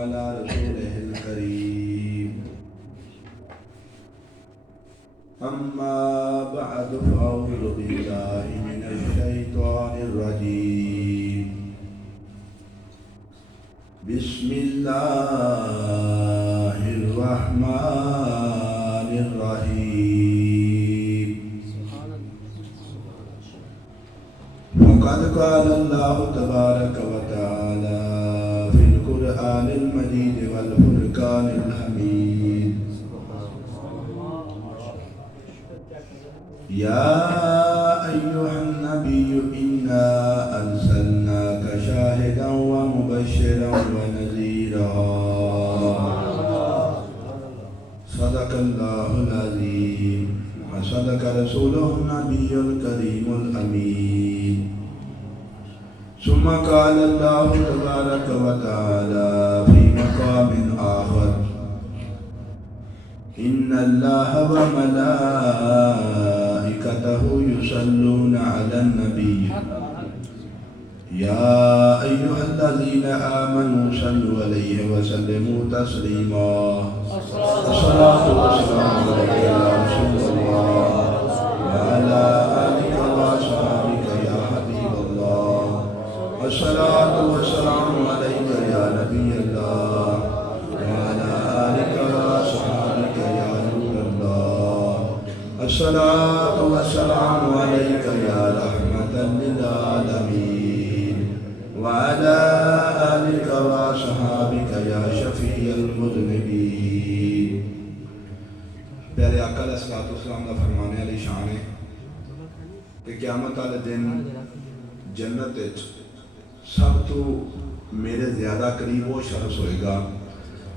على رسوله الكريم أما بعد فأعوذ بالله من الشيطان الرجيم بسم الله الرحمن الرحيم وقد قال الله تبارك وتعالى في القرآن المجيد والفرقان الحميد يا أيها النبي إنا أرسلناك شاهدا ومبشرا ونذيرا صدق الله العظيم وصدق رسوله النبي الكريم الأمين ثم قال الله تبارك وتعالى في مقام آخر إن الله وملائكته يصلون على النبي يا أيها الذين آمنوا صلوا عليه وسلموا تسليما الصلاة والسلام عليك يا رسول الله وعلى آلك وأصحابك يا حبيب الله الصلاة والسلام عليك يا نبي الله وعلى آلك وأصحابك يا نور الله الصلاة والسلام عليك يا رحمة للعالمين وعلى آلك وأصحابك يا شفيع المذنبين. پیارے آقا علیہ السلام کا فرمانے والی شان ہے کہ قیامت والے دن جنت سب تو میرے زیادہ قریب وہ شخص ہوئے گا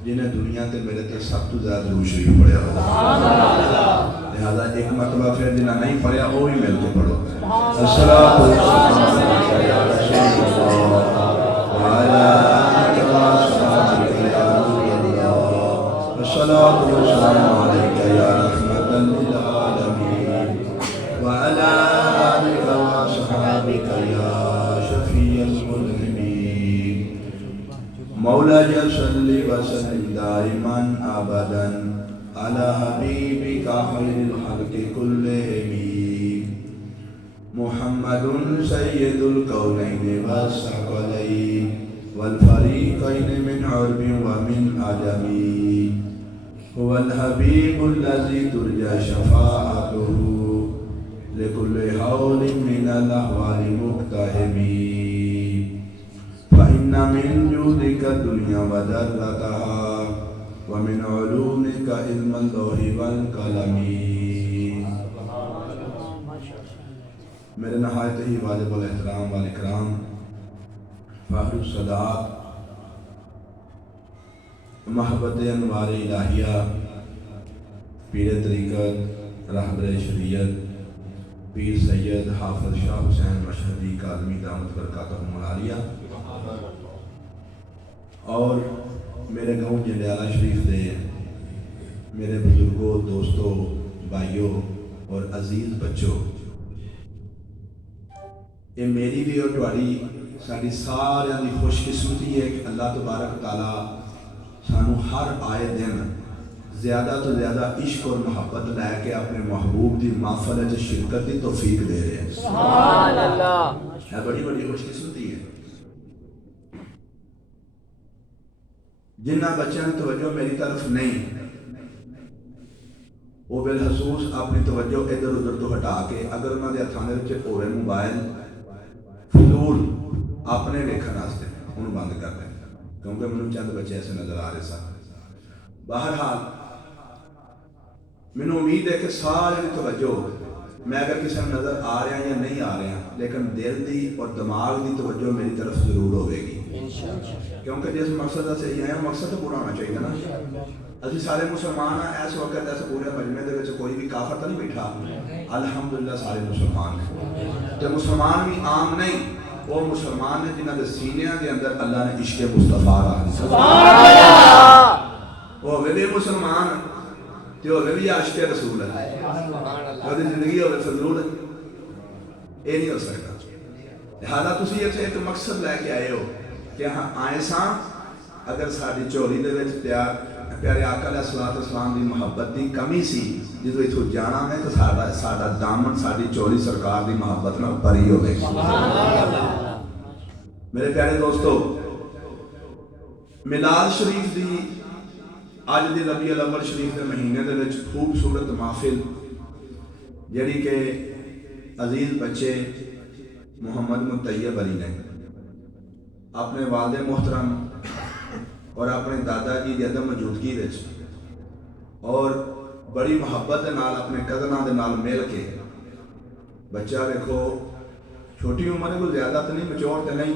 جنہیں دنیا تے میرے تے سب تو زیادہ درود شریف پڑھیا ہوگا. لہذا ایک مرتبہ پھر جنہیں نہیں پڑھیا وہ بھی مل کے پڑھو. الصلاۃ والسلام علیک یا رسول اللہ وعلی آلک وصحبک یا نور اللہ الصلاۃ والسلام علیک یا رحمۃ للعالمین وعلی آلک وصحبک یا شفیع المذنبین. مولاي صل وسلم دائما ابدا على حبيبك خير الخلق كلهم محمد سيد الكونين والثقلين والفريقين من عرب ومن عجم هو الحبيب الذي ترجى شفاعته لكل حول من الأحوال مقتحم فإن من جودك الدنيا وذرتها ومن علومك علم اللوح والقلم. میرے نہایت ہی واجب الاحترام والاکرام فاخر الصداق محبت انوار الہیہ پیر طریقت رہبر شریعت پیر سید حافظ شاہ حسین مشہدی کاظمی دامت برکاتہم العالیہ اور میرے گاؤں جنڈیالہ شریف دے میرے بزرگوں دوستوں بھائیوں اور عزیز بچوں، یہ میری بھی اور تہاڈی ساری سارے دی خوش قسمتی ہے کہ اللہ تبارک تعالیٰ سانو ہر آئے دن زیادہ تو زیادہ عشق اور محبت لے کے اپنے محبوب دی محفل وچ شرکت دی توفیق دے رہے ہیں. سبحان اللہ. یہ بڑی بڑی خوش قسمتی ہے. جنہ بچوں کی توجہ میری طرف نہیں وہ بالخصوص اپنی توجہ ادھر ادھر تو ہٹا کے اگر انہوں نے ہاتھوں کے ہوئے موبائل فضول اپنے ویکھن واسطے انہوں بند کر دیں کیونکہ مجھے چند بچے ایسے نظر آ رہے سن. بہرحال مجھے امید ہے کہ سارے توجہ میں اگر کسی میں نظر آ رہا یا نہیں آ رہا لیکن دل دی اور دماغ دی توجہ میری طرف ضرور ہوئے گی کیونکہ جس مقصد سے یہ ہے مقصد تو پورا ہونا چاہیے نا. ابھی سارے مسلمان ہیں اس وقت ایسے پورے مجمع دے وچ کوئی بھی کافر تو نہیں بیٹھا. الحمدللہ سارے مسلمان ہیں. تے مسلمان بھی عام نہیں وہ مسلمان ہیں جنہاں دے سینیاں دے اندر اللہ نے عشق مصطفیٰ رکھ دیا. سبحان اللہ. وہ بھی مسلمان تے وہ بھی عاشق رسول ہے. وہ زندگی ہوے فضول ہے یہ نہیں ہو سکتا. لہذا تسی ایک مقصد لے کے آئے ہو کہ ہاں آئے ساں اگر ساری جھولی دے وچ پیارے آقا علیہ الصلوۃ والسلام دی محبت دی کمی سی جدو اتوں جانا ہے تو ساڈا دامن ساری جھولی سرکار دی محبت نال بھری ہوے گی. میرے پیارے دوستو میلاد شریف دی اج دی ربیع الاول شریف کے مہینے دے وچ خوبصورت محفل جڑی کہ عزیز بچے محمد مطیب علی نے اپنے والد محترم اور اپنے دادا جی کی عدم موجودگی وچ اور بڑی محبت دے نال اپنے کزناں دے نال مل کے بچہ دیکھو چھوٹی عمر کو زیادہ تو نہیں مچور تو نہیں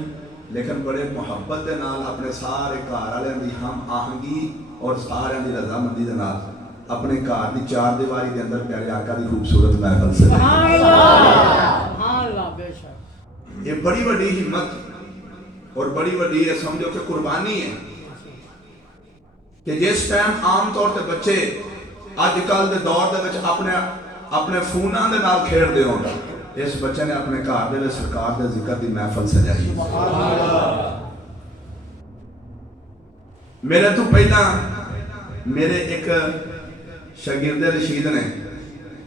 لیکن بڑے محبت دے نال اپنے سارے گھر والوں کی ہم آہنگی اور سارے کی رضامندی دے نال اپنے گھر کی چار دیواری دے اندر پیارے آقا دی خوبصورت محفل سجائی. یہ بڑی بڑی ہمت اور بڑی بڑی یہ سمجھو کہ قربانی ہے کہ جس ٹائم عام طور تے بچے اج کل دے دور دے وچ اپنے فوناں دے نال کھیڈ دے ہون اس بچے نے اپنے گھر دے وچ سرکار دے ذکر دی محفل سجائی. میرے تو پہلا میرے ایک شاگرد رشید نے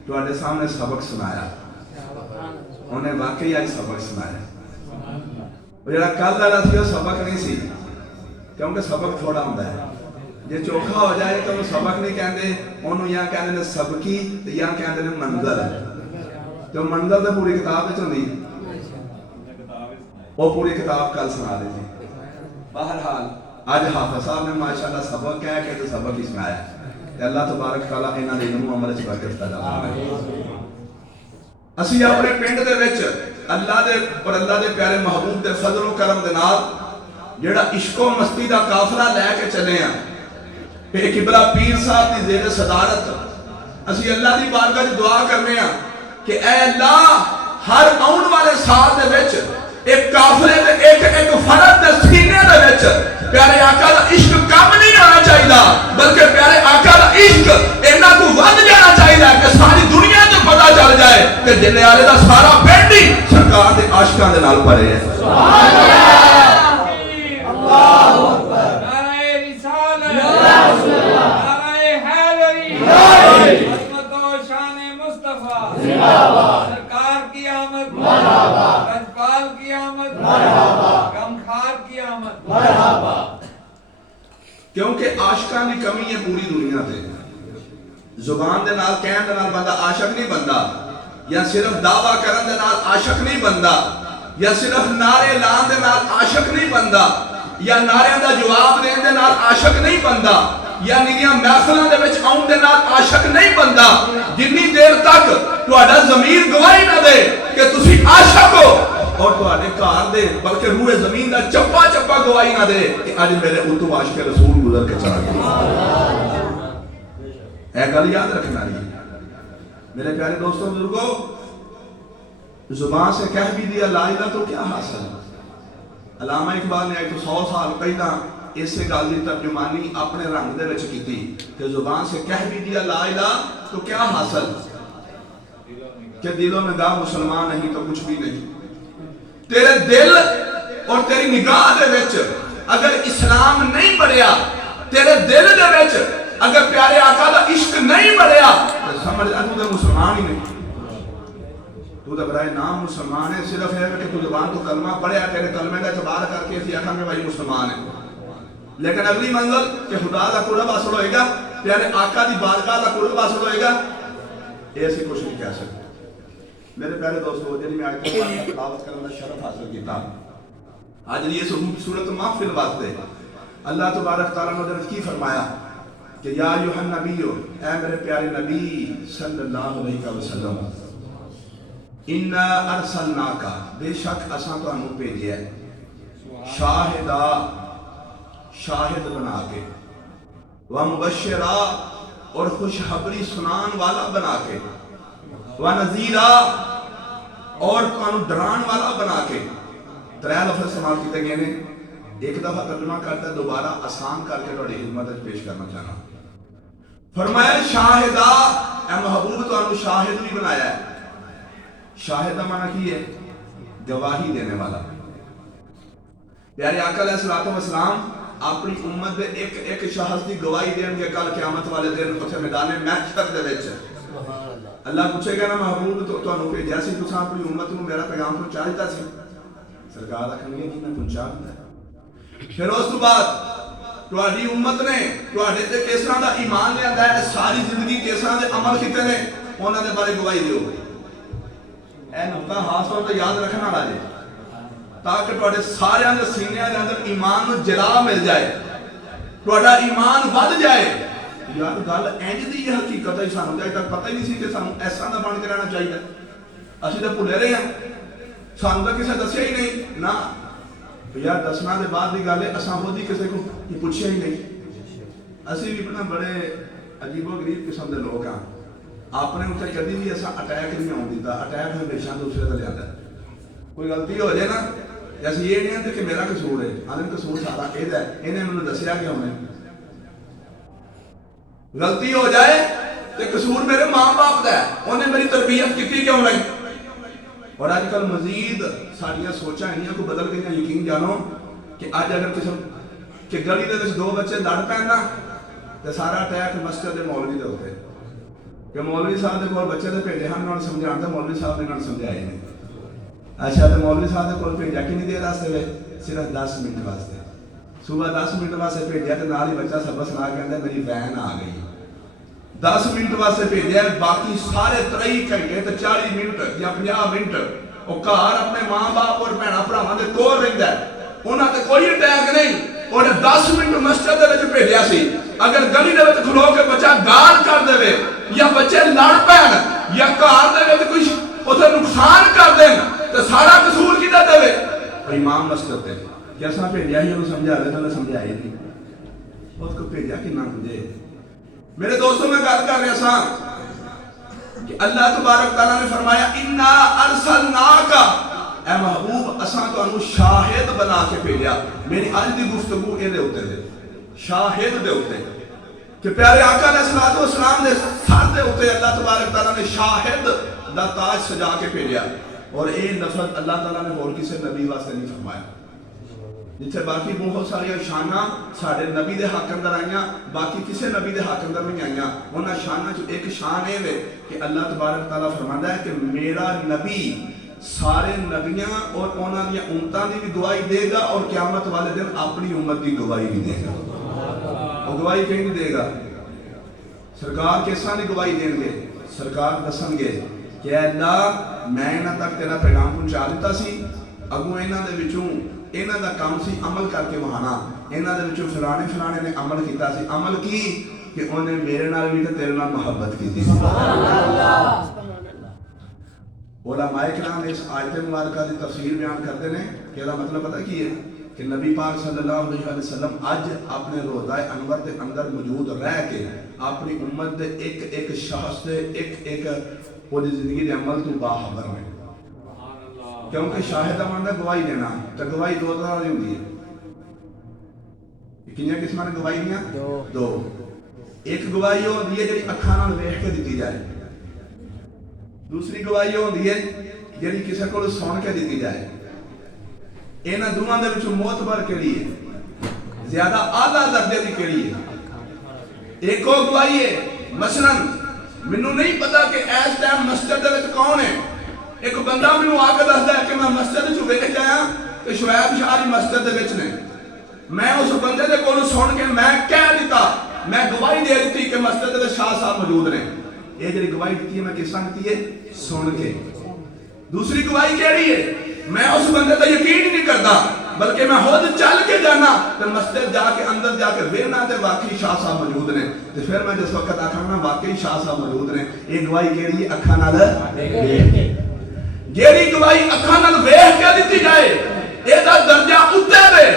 تواڈے سامنے سبق سنایا. انہیں واقعی آج سبق سنایا. وہ جڑا کل والا سی وہ سبق نہیں سی کیونکہ سبق تھوڑا ہوندا ہے. جے چوکھا ہو جائے تو وہ سبق نہیں کہندے انہوں یا کہندے نے سبقی تے یا کہندے نے منظر. جو منظر تے پوری کتاب وچ ہوندی وہ پوری کتاب کل سنا دی تھی. بہرحال آج حافظ صاحب نے ماشاءاللہ سبق کہہ کے تو سبق ہی سنایا. اللہ تبارک تعالیٰ انہاں دے علم و عمل وچ برکت عطا فرمائے. اسی اپنے پنڈ دے وچ اللہ دے اور اللہ دے پیارے محبوب دے فضل و کرم دے نال جڑا عشق و مستی دا قافلہ لے کے چلے ہیں پھر قبلہ پیر صاحب دی زیر صدارت اسی اللہ دی بارگاہ وچ دعا کرنے ہیں کہ اے اللہ ہر آن والے سال دے وچ ایک قافلے دے ایک فرد دے سینے دے وچ پیارے آقا دا عشق کم نہیں ہونا چاہیے بلکہ پیارے آقا دا عشق انہاں کو ود جانا چاہیے کہ ساری دنیا تے پتہ چل جائے کہ جنے والے دا سارا پنڈ ہی سرکار دے عاشقاں دے نال بھرے ہے. سبحان اللہ اکبر. نعرہ رسالت یا رسول اللہ. نعرہ حیدری عظمت و شان مصطفی زندہ باد. سرکار کی آمد مرحبا. رجپال کی آمد مرحبا. غمخوار کی آمد مرحبا. کیونکہ عاشقاں دی کمی ہے پوری دنیا تے. زبان دے نال کہن دے نال بندہ عاشق نہیں بندا یا صرف دعویٰ کرن دے نال عاشق نہیں بندا یا صرف نعرے لان دے نال عاشق نہیں بندا یا نعرے دا جواب دین دے نال عاشق نہیں بندا یا نیاں محفلاں دے وچ آون دے نال عاشق نہیں بندا. جنی دیر تک تہاڈا ضمیر گواہی نہ دے کہ تسی عاشق ہو اور تہاڈے گھر دے بلکہ روح زمین دا چپا چپا گواہی نہ دے کہ اج میرے اتو عاشق رسول گزر کے چلا گیا. اے گل یاد رکھنا ہے میرے پیارے دوستوں بزرگوں. زبان سے کہہ بھی دیا لا الہ تو کیا حاصل. علامہ اقبال نے 100 سال پہلا اس سے گل دی ترجمانی اپنے رنگ دے وچ کیتی کہ زبان سے کہہ بھی دیا لا الہ تو کیا حاصل کہ دل و نگاہ مسلمان نہیں تو کچھ بھی نہیں. تیرے دل اور تیری نگاہ دے وچ اگر اسلام نہیں بڑھیا تیرے دل دے وچ اگر پیارے آقا دا عشق نہیں بڑھیا تو سمجھ تو تے مسلمان ہی نہیں. تو تے برائے نام مسلمان ہے. صرف ہے کہ تو زبان تو کلمہ پڑھیا تیرے کلمے کا اعتبار کر کے اسی آکھاں گے بھائی مسلمان ہے لیکن اگلی منزل کہ خدا دا قرب حاصل ہوئے گا پیارے آقا دی بارگاہ دا قرب حاصل ہوئے گا ایسی کچھ نہیں کہہ سکتے. میرے پیارے دوستو جنہی میں آیت اللہ تلاوت کرنے کا شرف حاصل کیتا آج یہ صورت محفل واسطے اللہ تبارک تعالیٰ نے کی فرمایا کہ یا ایھا النبی اے میرے پیارے نبی صلی اللہ علیہ وسلم انا ارسلناک بے شک اساں تانوں بھیجیا ہے شاہدہ شاہد بنا کے ومبشرا اور خوشخبری سنان والا بنا کے ونذیرا اور تانوں ڈران والا بنا کے. 3 لفظ استعمال کیتے گئے نے. ایک دفعہ ترجمہ کرتا ہے دوبارہ آسان کر کے تہاڈی خدمت وچ پیش کرنا چاہنا. فرمایا شاہدہ اے محبوب تانوں شاہد بھی بنایا ہے. شاہد کا معنی کی ہے گواہی دینے والا. پیارے آقا علیہ السلام اپنی امت دے ایک ایک شخص دی گواہی دین گے کل قیامت والے دن اتنے میدان محشر دے وچ اللہ پوچھے گا نا محبوب تو تانوں بھیجیا سی تساں اپنی امت نوں میرا پیغام پہنچا دیتا سی سرکار آکھن گے نہیں میں پہنچا دیتا پھر اس تو بعد تہاڈی امت نے تہاڈے تے کس طرح دا ایمان لیا ہے ساری زندگی کس طرح دے عمل کیتے نے انہاں دے بارے گواہی دیو اے نقطہ خاص طور تے یاد رکھنا والا جی تاکہ تہاڈے سارے دے سینے دے اندر ایمان نوں جلا مل جائے تہاڈا ایمان ود جائے یار گل انج دی حقیقت ہے سانوں تے تک پتہ ہی نہیں سی کہ سانوں ایسا دا بن کے رہنا چاہیے اسی تے بھولے رہے ہیں سانوں تے کسے دسیا ہی نہیں نا یار دسنا دے بعد دی گل ہے اساں خود ہی کسے کو پوچھیا ہی نہیں اسی بھی اپنا بڑے عجیب و غریب قسم دے لوگ ہاں اپنے اوتے کدی بھی ایسا اٹیک نہیں آن دیتا اٹیک ہمیشہ دوسرے تے لیندا کوئی غلطی ہو جائے نا جیسے یہ نہیں ہے کہ میرا قصور ہے آدم قصور سارا یہ ہے انہیں مجھے دسیا کہ ہمیں غلطی ہو جائے تو قصور میرے ماں باپ دا ہے انہیں میری تربیت کی کیوں نہیں اور آج کل مزید ساریاں سوچاں ہیں کو بدل گئی ہیں یقین جانو کہ آج اگر قسم کہ گلی دے وچ دو بچے لڑ پین نا تے سارا اٹیک مسجد دے مولوی دے ہوتے کہ مولوی صاحب دے کول بچے تے بھیجے ہن انہاں سمجھاؤندے مولوی صاحب نے انہاں سمجھائے نہیں اچھا تو مولوی صاحب نے کول بھیجا کہ نہیں دے راستے میں صرف 10 منٹ واسطے صبح 10 منٹ واسطے بھیجا تے نال ہی بچہ سبق سنا کے کہندا میری وین آ گئی 10 منٹ واسطے بھیجا باقی سارے 23 گھنٹے تے 40 منٹ یا 50 منٹ او گھر اپنے ماں باپ اور بہنا بھراواں دے کول رہندا ہے انہاں تے کوئی اٹیک نہیں اور 10 منٹ مسجد دے وچ بھیجیا سی اگر گلی دے وچ کھلو کے بچہ گال کر دے یا بچے لڑ پین یا گھر دے وچ کوئی اوتھے نقصان کر دین تو سارا قصور کی دے دے امام مسجد تے کیسا بھیجیا ہی انہوں سمجھا رہے تو سمجھا ہی نہیں اس کو بھیجا کہ نہ مجھے میرے دوستوں میں بات کر رہے سا کہ اللہ تبارک تعالیٰ نے فرمایا انا ارسلناک اے محبوب اساں تو انو شاہد بنا کے بھیجا میری آج دی گفتگو اے دے ہوتے دے شاہد دے ہوتے کہ پیارے آقا علیہ السلام دے سر دے ہوتے اللہ تبارک تعالیٰ نے شاہد دا تاج سجا کے بھیجا اور اے لفظ اللہ تعالیٰ نے اور کسی نبی واسطے نہیں فرمایا جتھے باقی بہت ساری شاناں ساڑھے نبی دے حق اندر آئیاں باقی کسی نبی دے حق اندر نہیں آئیاں انہاں شاناں جو ایک شان ہے کہ اللہ تبارک تعالیٰ فرماتا ہے کہ میرا نبی سارے نبیاں اور انہاں دی امتاں دی بھی گواہی دے گا اور قیامت والے دن اپنی امت دی گواہی بھی دے گا اور گواہی کہیں نہیں دے گا سرکار کیسا دی گواہی دیں گے سرکار دسن گے کہ اللہ میں انہاں تک تیرا پیغام پہنچا دیتا سی اگوں انہاں دے وچوں انہاں دا کام سی عمل کر کے وہانا انہاں دے وچوں فلانے نے عمل کیتا سی عمل کی کہ انہیں میرے نال بھی تے تیرے نال محبت کی سبحان اللہ علماء کرام اس آیت مبارکہ دی تفسیر بیان کرتے ہیں کہ دا مطلب پتہ کی ہے کہ نبی پاک صلی اللہ علیہ وسلم اج اپنے روضہ انور دے اندر موجود رہ کے اپنی امت دے ایک ایک شخص دے ایک وہ زندگی دے عمل تو باخبر ہیں کیونکہ شاہد امانہ گواہی دینا تو گواہی دو طرح دی ہوندی ہے کنیا قسماں نے گواہی دیا دو ایک گواہی ہوندی ہے جڑی اکھاں نال ویکھ کے دتی جائے دوسری گواہی ہوندی ہے جڑی کسے کول سن کے دتی جائے انہاں دوواں دے وچوں معتبر کیڑی ہے زیادہ اعلیٰ درجے دی کیڑی ہے ایک اور گواہی ہے مثلا مینوں نہیں پتا کہ اس ٹائم مسجد دے وچ کون ہے ایک بندہ مینوں آ کے دسدا ہے کہ میں مسجد وچ ویکھ کے آیا کہ شعیب شاہ مسجد دے وچ نے میں اس بندے دے کولوں سن کے میں کہہ دیتا میں گواہی دے دیتی کہ مسجد دے شاہ صاحب موجود نے یہ جڑی گواہی دیتی ہے میں کس طرح دیتی ہے سن کے دوسری گواہی کیڑی ہے میں اس بندے تے یقین ہی نہیں کرتا بلکہ میں خود چل کے جانا تے مسجد جا کے اندر جا کے ویکھنا تے واقعی شاہ صاحب موجود نے تے پھر میں جس وقت آکھاں نا واقعی شاہ صاحب موجود نے یہ گواہی کیڑی ہے اکھاں نال ویکھ کے جیڑی گواہی اکھاں نال ویکھ کے دتی جائے اے دا درجہ اوتے دے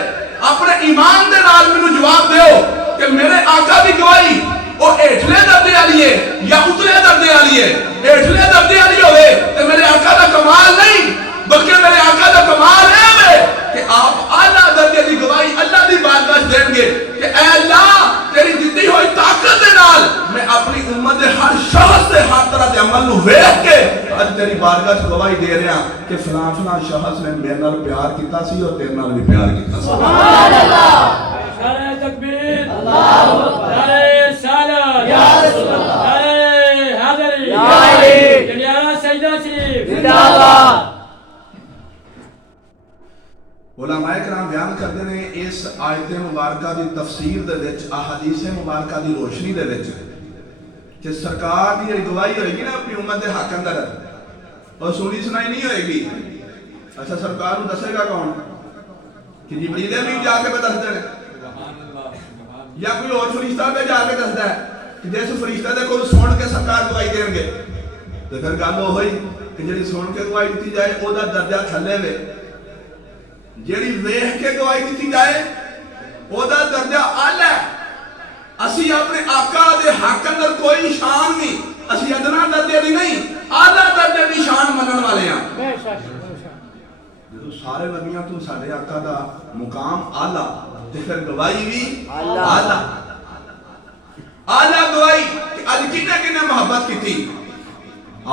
اپنے ایمان دے نال مینوں جواب دیو کہ میرے آقا دی گواہی او ایٹھلے درجے والی ہے یا اتلے درجے والی ہے ایٹھلے درجے والی ہوے تے میرے آقا دا کمال نہیں بلکہ میرے آقا دا کمال ہے کہ آپ اعلیٰ درجے دی گواہی اللہ دی بارگاہ دیں گے کہ اے اللہ تیری دتی ہوئی طاقت دے نال میں اپنی امت دے ہر شخص دے ہر طرح دے عمل نو ویکھ کے اج تیری بارگاہ گواہی دے رہا کہ فلاں فلاں شخص نے میرے نال پیار کیتا سی اور تیرے نال بھی پیار کیتا سی سبحان اللہ ہیں اس آیت مبارکہ دی تفسیر دے وچ احادیث مبارکہ دی روشنی دے وچ کہ سرکار دی گواہی ہوئے گی نا اپنی امت دے حق اندر اور سنی سنائی نہیں ہوئے گی. اچھا سرکار نو دسے گا کون کہ جبریل امین جا کے دس دے یا کوئی اور فرشتہ پہ جا کے دسدا ہے کہ جس فرشتہ دے کول سن کے سرکار گواہی دین گے تے پھر گل ہوئی کہ جڑی سن کے گواہی دتی جائے او دا درجہ تھلے وے, جڑی ویکھ کے گواہی دتی جائے او دا درجہ اعلی ہے. اسی اپنے آقا دے حق اندر کوئی شان نہیں, اسی ادنا درجے دی نہیں اعلی درجے دی شان منن والے ہیں. بے شک جدوں سارے نبیاں تو ساڈے آقا دا مقام اعلی تے پھر گواہی بھی اعلی اعلی گواہی کہ اج کنے کنے محبت کیتی.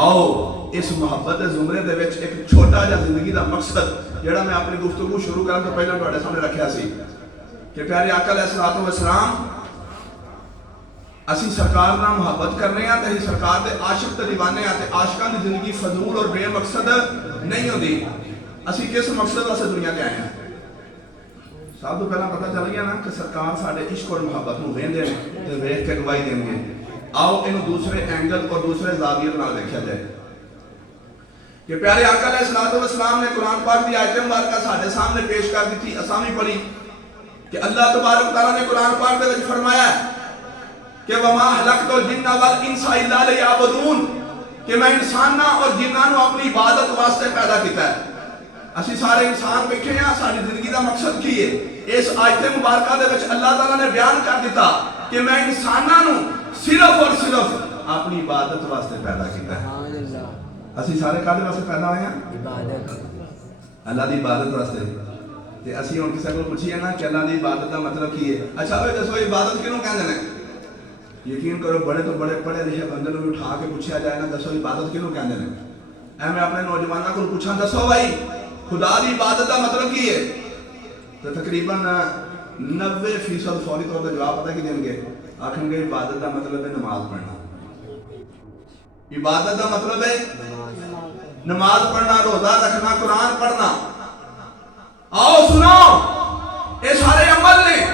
آؤ اس محبت دے زمرے دے وچ ایک چھوٹا جہا زندگی دا مقصد جڑا میں اپنی گفتگو شروع کرن تو پہلے تواڈے سامنے رکھیا سی کہ پیارے آقا علیہ الصلوۃ والسلام اسی سرکار نال محبت کرنے ہیں تے سرکار دے عاشق تے دیوانے ہیں تے عاشقاں دی زندگی فضول اور بے مقصد نہیں ہوندی. اسی کس مقصد واسطے دنیا تے آئے ہیں؟ سب تو پہلا پتہ چل گیا نا کہ سرکار ساڈے عشق اور محبت نو ویندے نے تے ویکھ کے گواہی دین گے. آؤ اینو دوسرے اینگل اور دوسرے زاویے نال دیکھیا جائے کہ پیارے آقا علیہ الصلوۃ والسلام نے قرآن پاک دی آیت مبارکہ ساڈے سامنے پیش کر دتی. اساں بھی پڑھی کہ اللہ تبارک تعالیٰ نے قرآن پاک دے وچ فرمایا کہ وما خلقت الجن والانس الا لیعبدون کہ میں انساناں اور جناں نو اپنی عبادت واسطے پیدا کیتا ہے. اسی سارے انسان بیٹھے ہیں, ساری زندگی دا مقصد کی ہے؟ اس آیت مبارکہ دے وچ اللہ تعالیٰ نے بیان کر دیتا کہ میں انساناں نو صرف اور صرف اپنی عبادت واسطے پیدا کیتا ہے. اسی سارے کالے واسطے پیدا ہوئے ہیں عبادت, اللہ دی عبادت واسطے. تے اسی ہن کسے کول پوچھیے نا کہ اللہ دی عبادت دا مطلب کی ہے, اچھا اوے دسو عبادت کینوں کہندے نے؟ یقین کرو بڑے تو بڑے پڑھے لکھے بندے نوں اٹھا کے پوچھیا جائے نا دسو عبادت کینوں کہندے نے, اے میں اپنے نوجواناں کول پوچھاں دسو بھائی خدا دی عبادت دا مطلب کی ہے؟ تو تقریباً 90% فوری طور پہ جواب پتہ کی دیں گے, آکھیں گے عبادت دا مطلب ہے نماز پڑھنا. عبادت دا مطلب ہے نماز پڑھنا, روزہ رکھنا, قرآن پڑھنا. آؤ سنو یہ سارے عمل نے.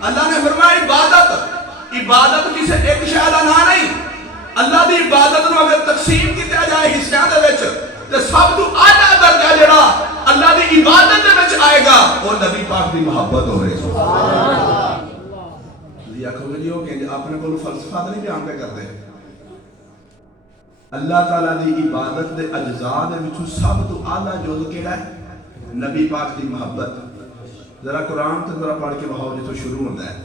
اللہ نے فرمایا عبادت کسی ایک شے دا نام نہیں. اللہ دی عبادت نو اگر تقسیم کیتا جائے حصیاں دے وچ تے سب تو اعلی درجہ جڑا اللہ دی عبادت دے وچ آئے گا وہ نبی پاک دی محبت ہوے. سبحان اللہ. یہ آکھو گے جو کہ اپنے کول فلسفہ نہیں بیان پہ کرتے. اللہ تعالیٰ دی عبادت دے اجزاء دے وچوں سب تو اعلی جز کیڑا ہے؟ نبی پاک دی محبت. ذرا قرآن تے ذرا پڑھ کے بہاؤ جتوں شروع ہوتا ہے.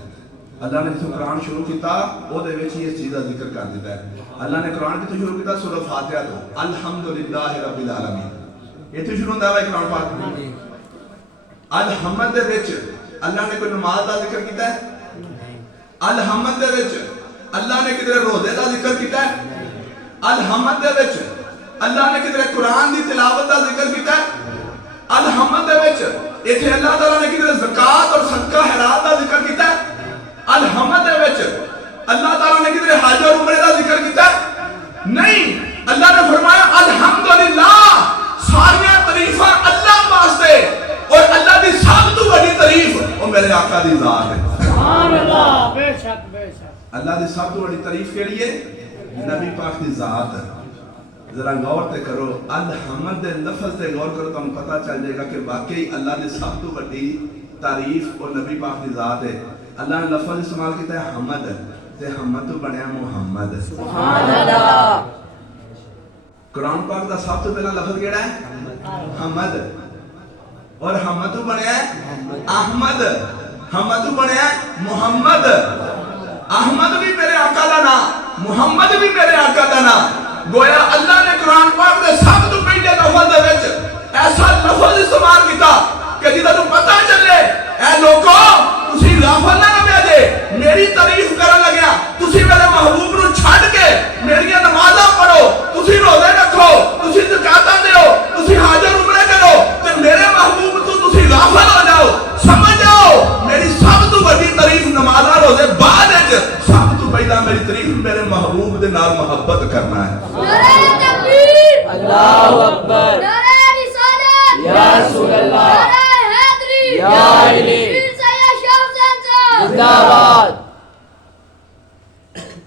اللہ نے جتوں قرآن شروع کیتا او دے وچ یہ چیز دا ذکر کر دیتا ہے. اللہ نے قرآن کتوں شروع کیتا؟ سورہ فاتحہ تو الحمدللہ رب العالمین. ایتھے شروع ہوندا ہے قرآن پاک. الحمد دے وچ اللہ نے کوئی نماز دا ذکر کیتا ہے؟ الحمد دے وچ اللہ نے کدھر روزے دا ذکر کیتا ہے؟ الحمد دے وچ اللہ نے کدھر قرآن دی تلاوت دا ذکر کیتا ہے؟ الحمد دے وچ ایتھے اللہ تعالیٰ نے کدھر زکات اور صدقہ خیرات دا ذکر کیتا ہے؟ الحمد دے وچ اللہ تعالیٰ نے کدھر حج اور عمرے دا ذکر کیتا ہے؟ نہیں. اللہ نے فرمایا الحمدللہ ساری تعریفاں اللہ واسطے اور اللہ دی سب تو بڑی تعریف وہ میرے آقا دی ذات ہے. سبحان اللہ. بے شک بے شک اللہ دی سب تو بڑی تعریف کیڑی ہے؟ نبی پاک دی ذات ہے. ذرا غور تے کرو الحمد دے لفظ تے غور کرو تو ہم پتہ چل جائے گا کہ واقعی اللہ دی سب تو بڑی تعریف اور نبی پاک دی ذات ہے. اللہ نے لفظ استعمال کیتا ہے حمد تے حمد تو بنیا محمد. سبحان اللہ. قرآن پاک دا سب تو پہلا لفظ کیڑا ہے؟ حمد. اور حمد تو بنیا ہے احمد. حمد تو بنیا ہے محمد. احمد بھی میرے آقا دا نام, محمد بھی میرے آقا دا نام. گویا اللہ نے قرآن پاک دے سب تو پہلے لفظ دے وچ ایسا لفظ استعمال کیتا کہ جدا تو پتہ چلے اے لوگو تسی غافل نہ بھیجے میری تعریف کرن لگیا. تسی میرے محبوب نو چھڈ کے میری نمازاں پڑھو, تسی روزے رکھو, تسی زکاتاں دیو, تسی حج اور عمرے کرو تے میرے محبوب تو تسی غافل ہو جاؤ. سمجھ جاؤ میری سب تو بڑی تعریف نمازاں روزے بعد وچ سب تو پہلا میری تعریف میرے محبوب دے نال محبت کرنا ہے. نعرہ تکبیر, اللہ اکبر, نعرہ رسالت, یا رسول اللہ, نعرہ حیدری, یا علی.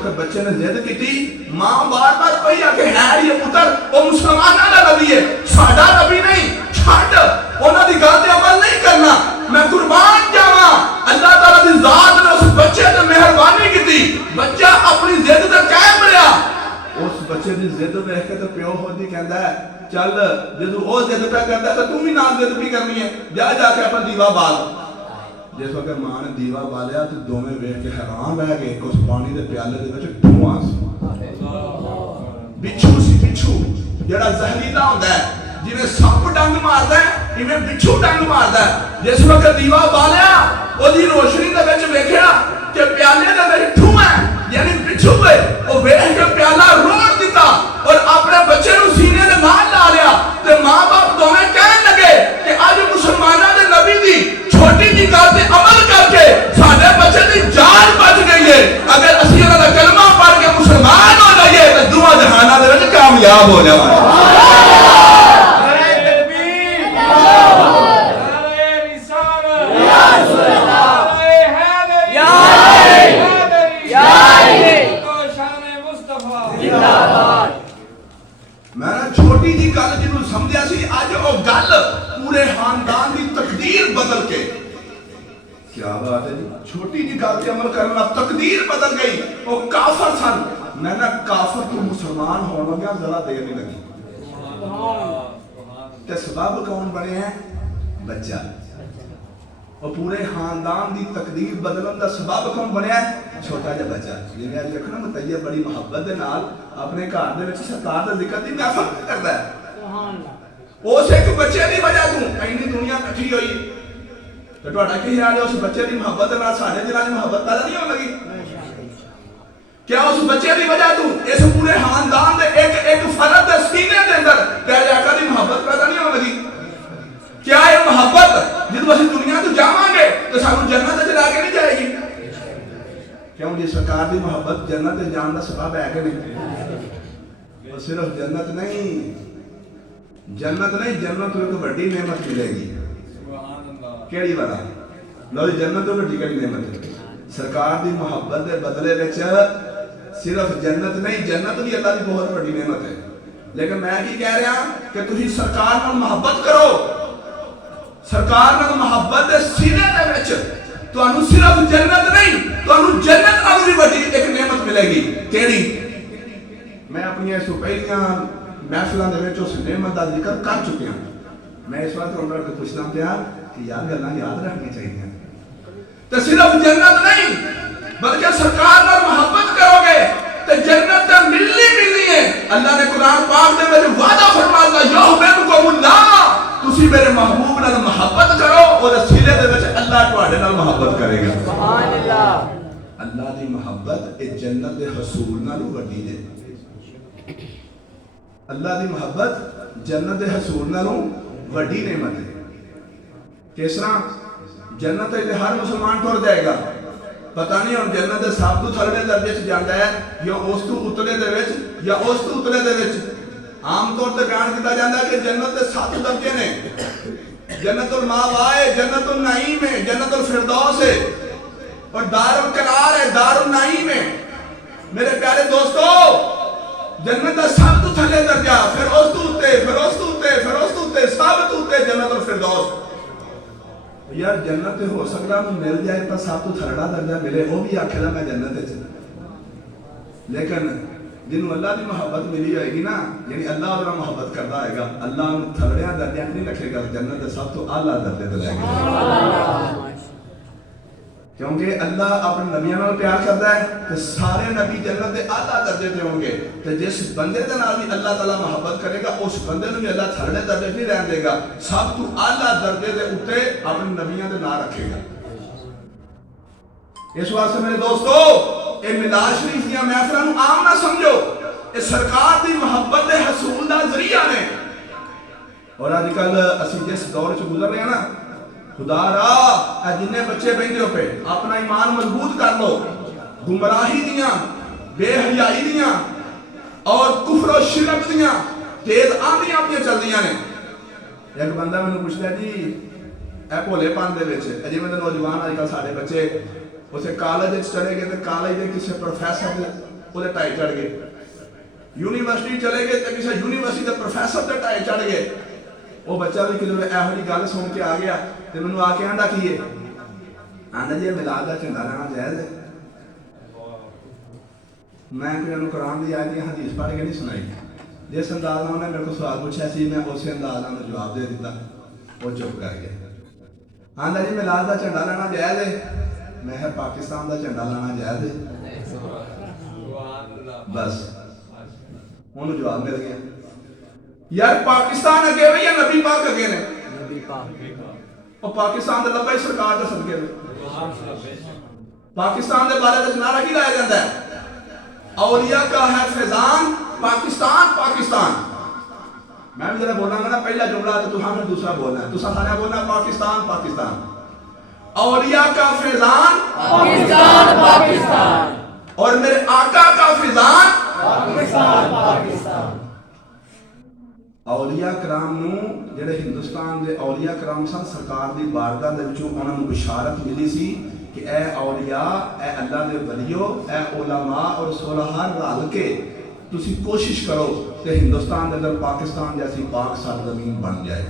وقت بچے نے ضد کی ماں بار بار پہی آ کے ہے یہ پتر وہ مسلمانوں کا نبی ہے ساڈا نبی نہیں چھڈ انہاں دی گل تے عمل نہیں کرنا میں قربان جاواں اللہ تعالی دی ذات نے اس بچے تے مہربانی کی بچہ اپنی ضد تے قائم رہیا اس بچے دی ضد ویکھ کے تے پیو خود ہی کہندا ہے چل جدوں او ضد پہ کردا تے تم بھی نال ضد بھی کرنی ہے جا جا کے اپنا دیوا بال جس وقت ماں نے دیوا بالیا تو دوویں ویکھ کے حیران رہ گئے اس پانی دے پیالے دے وچ دھواں سی بچھو سی بچھو جڑا زہریلا ہوندا ہے جویں سپ ڈنگ ماردا ہے ایویں بچھو ڈنگ ماردا ہے جس وقت دیوا بالیا او دی روشنی دے وچ ویکھیا کہ پیالے دے وچ دھواں ہے یعنی بچھو ہے او ویکھ کے پیالہ روڑ دیتا اور اپنے بچے نو سینے دے نال لا لیا تے ماں باپ دوویں کہن لگے کہ اج مسلماناں دے نبی دی چھوٹی جی گل تے عمل کر کے ساڈے بچے دی جان بچ گئی ہے اگر اسی انہاں دا کلمہ پڑھ کے مسلمان ہو جائیے تے دونوں جہاناں دے وچ کامیاب ہو جاواں میں نے چھوٹی جی گل جنوں سمجھیا سی اج او گل پورے خاندان دی تقدیر بدل کے کیا بات ہے جی چھوٹی جی گل تے عمل کرنا تقدیر بدل گئی او کافر سن میں نے کافر تو مسلمان ہون لگا ذرا دیر نہیں لگی تے سبب کون بنے ہیں بچہ اور پورے خاندان دی تقدیر بدلن دا سبب کون بنیا ہے چھوٹا جا بچہ جویں اج دیکھو نا مطیب بڑی محبت دے نال اپنے گھر دے وچ سرکار دا ذکر دی محفل کردا ہے سبحان اللہ اس ایک بچے دی وجہ تو اینی دنیا اکٹھی ہوئی تے تہاڈا کی خیال ہے اس بچے دی محبت دے نال ساڈے دلاں وچ محبت پیدا نہیں ہون لگی کیا اس بچے دی وجہ تو اس پورے خاندان دے ایک فرد دے سینے دے اندر پیارے آقا دی محبت پیدا نہیں ہون لگی کیا یہ محبت جدو اسی دنیا تو جاواں گے تو سانو جنت وچ لا کے نہیں جائے گی کیوں جی سرکار دی محبت جنت جان دا سبب ہے کہ نہیں اور صرف جنت نہیں جنت ایک بڑی نعمت ملے گی سبحان اللہ کیڑی والا لو جنت تو بڑی کیڑی نعمت ہے سرکار دی محبت دے بدلے وچ صرف جنت نہیں جنت بھی اللہ دی بہت بڑی نعمت ہے لیکن میں کی کہہ رہا کہ تسی سرکار نال محبت کرو سرکار نال محبت دے سینے دے وچ تانوں صرف جنت نہیں تانوں جنت نال بھی بڑی ایک نعمت ملے گی کیڑی میں اپنی اس پہلیاں محفلاں دے وچ اس نعمت دا ذکر کر چکیا میں اس وقت عمر کو پوچھنا پیا کہ یار گلاں یاد رکھنی چاہیے تے صرف جنت نہیں بلکہ سرکار نال محبت کرو گے تے جنت تے ملنی ہے اللہ نے قرآن پاک دے وچ وعدہ فرمایا یحببکم اللہ تسی میرے محبوب نال محبت کرو اور سینے دے وچ اللہ تواڈے نال محبت کرے گا سبحان اللہ اللہ دی محبت اے جنت دے حصول نال وڈی ہے اللہ دی محبت جنت دے حصول نال وڈی نعمت ہے کس طرح جنت تے ہر مسلمان ٹر جائے گا پتہ نہیں ہن جنت دے سب تو تھلے درجے وچ جاندا ہے یا اس تو اتلے دے وچ یا اس تو اتلے دے وچ عام طور تے بیان کیتا جاندا ہے کہ جنت دے 7 درجے نے جنت الماوا ہے جنت النعیم ہے جنت الفردوس ہے اور دار القرار ہے دار النعیم ہے میرے پیارے دوستو جنت دا سب تو تھلے درجہ پھر اس تو تے پھر اس تو تے پھر اس تو تے سب تو تے جنت الفردوس یار جنت تے ہو سکدا مل جائے پر سب تو تھلڑا درجہ ملے وہ بھی آکھے دا میں جنت وچ لیکن جنوں اللہ دی محبت ملی ہوئے گی نا یعنی اللہ اور محبت کردا ہے گا اللہ ان تھلڑیاں درجے نہیں رکھے گا جنت دے سب تو اعلی درجے تے لے گا کیونکہ اللہ اپنے نبیوں نال پیار کردا ہے کہ سارے نبی جنت دے اعلی درجے تے ہون گے تے جس بندے دے نال بھی اللہ تعالی محبت کرے گا اس بندے نوں بھی اللہ تھلڑے درجے نہیں رہن دے گا سب تو اعلی درجے دے اوتے اپنے نبیوں دے نام رکھے گا اس واسطے میرے دوستو اے میلاد شریف دیاں محفلاں نوں عام نہ سمجھو اے سرکار دی محبت دے حصول دا ذریعہ نے اور اج کل اسی جس دور چ گزر رہے ہیں نا خدا را اے جنے بچے بیٹھے ہو پہ اپنا ایمان مضبوط کر لو گمراہی دیاں بے حیائی دیاں اور کفر و شرک دیاں تیز آندیاں اپنی چل دیاں نے ایک بندہ میں نے پوچھتا ہے جی اے بھولے پان دے وچ اے جویں نوجوان اج کل ساڈے بچے اسے کالج چلے گئے تے کالج دے کسے پروفیسر وہ ٹائی چڑھ گئے. یونیورسٹی چلے گئے تو کسی یونیورسٹی کے پروفیسر تے ٹائی چڑھ گئے. وہ بچہ بھی کلو یہو جی گل سن کے آ گیا تو مینوں آ کے آندا کی ہے آندا جی میلاد کا جھنڈا لانا جائز ہے. میں کوئی قرآن کی آیت یا حدیث پڑھ کے نہیں سنائی. جس انداز میں انہیں میرے کو سوال پوچھا سی میں اسی انداز میں جواب دے دیتا. وہ چپ کر گیا. آندا جی میلاد کا جھنڈا لانا جائز ہے. میں پاکستان کا جھنڈا لانا جائز ہے. بس انہوں جواب مل گیا. یار پاکستان اگے ہوئی یا نبی پاک اگے نے؟ اور پاکستان دے لبے سرکار دے صدقے میں. پاکستان دے بارے میں نعرہ کی لایا جاتا ہے؟ اولیاء کا ہے فیضان پاکستان پاکستان. میں بھی ذرا بولنا گا نا پہلا جملہ تو ہمیں دوسرا بولنا ہے. دوسرا سارا بولنا پاکستان پاکستان. اولیاء کا فیضان پاکستان پاکستان اور میرے آقا کا فیضان پاکستان پاکستان. اولیاء کرام نو جڑے ہندوستان دے اولیاء کرام سن سرکار دی بارگاہ دے وچوں انہاں نوں بشارت ملی سی کہ اے اولیاء اے اللہ دے ولیو اے علماء اور صلحاء رل کے تسی کوشش کرو کہ ہندوستان دے اندر پاکستان جیسی پاک سرزمین بن جائے.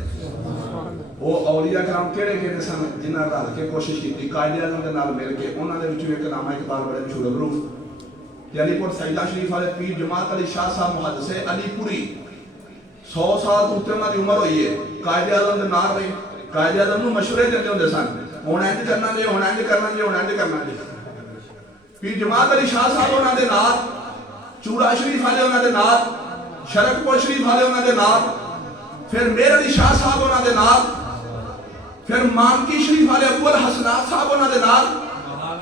وہ اولیاء کرام کہڑے کہڑے سن جنہاں رل کے کوشش کی. قائد اعظم دے نال مل کے انہاں دے وچوں ایک علامہ اقبال بڑے مشہور معروف علی پور سیدہ شریف والے پیر جماعت علی شاہ صاحب محدث علی پوری 100 سال تو اتنے انہاں دی عمر ہوئی ہے. قائد اعظم دے نال رہے. قائد اعظم نوں مشورے دیندے ہوندے سن ہونا انج کرنا جی ہونا انج کرنا جی ہونا انج کرنا جی. پیر جماعت علی شاہ صاحب انہاں دے نال چوڑا شریف والے انہاں دے نال شرک پور شریف والے انہاں دے نال پھر میر علی شاہ صاحب انہاں دے نال پھر مانکی شریف والے ابو الحسنات صاحب انہاں دے نال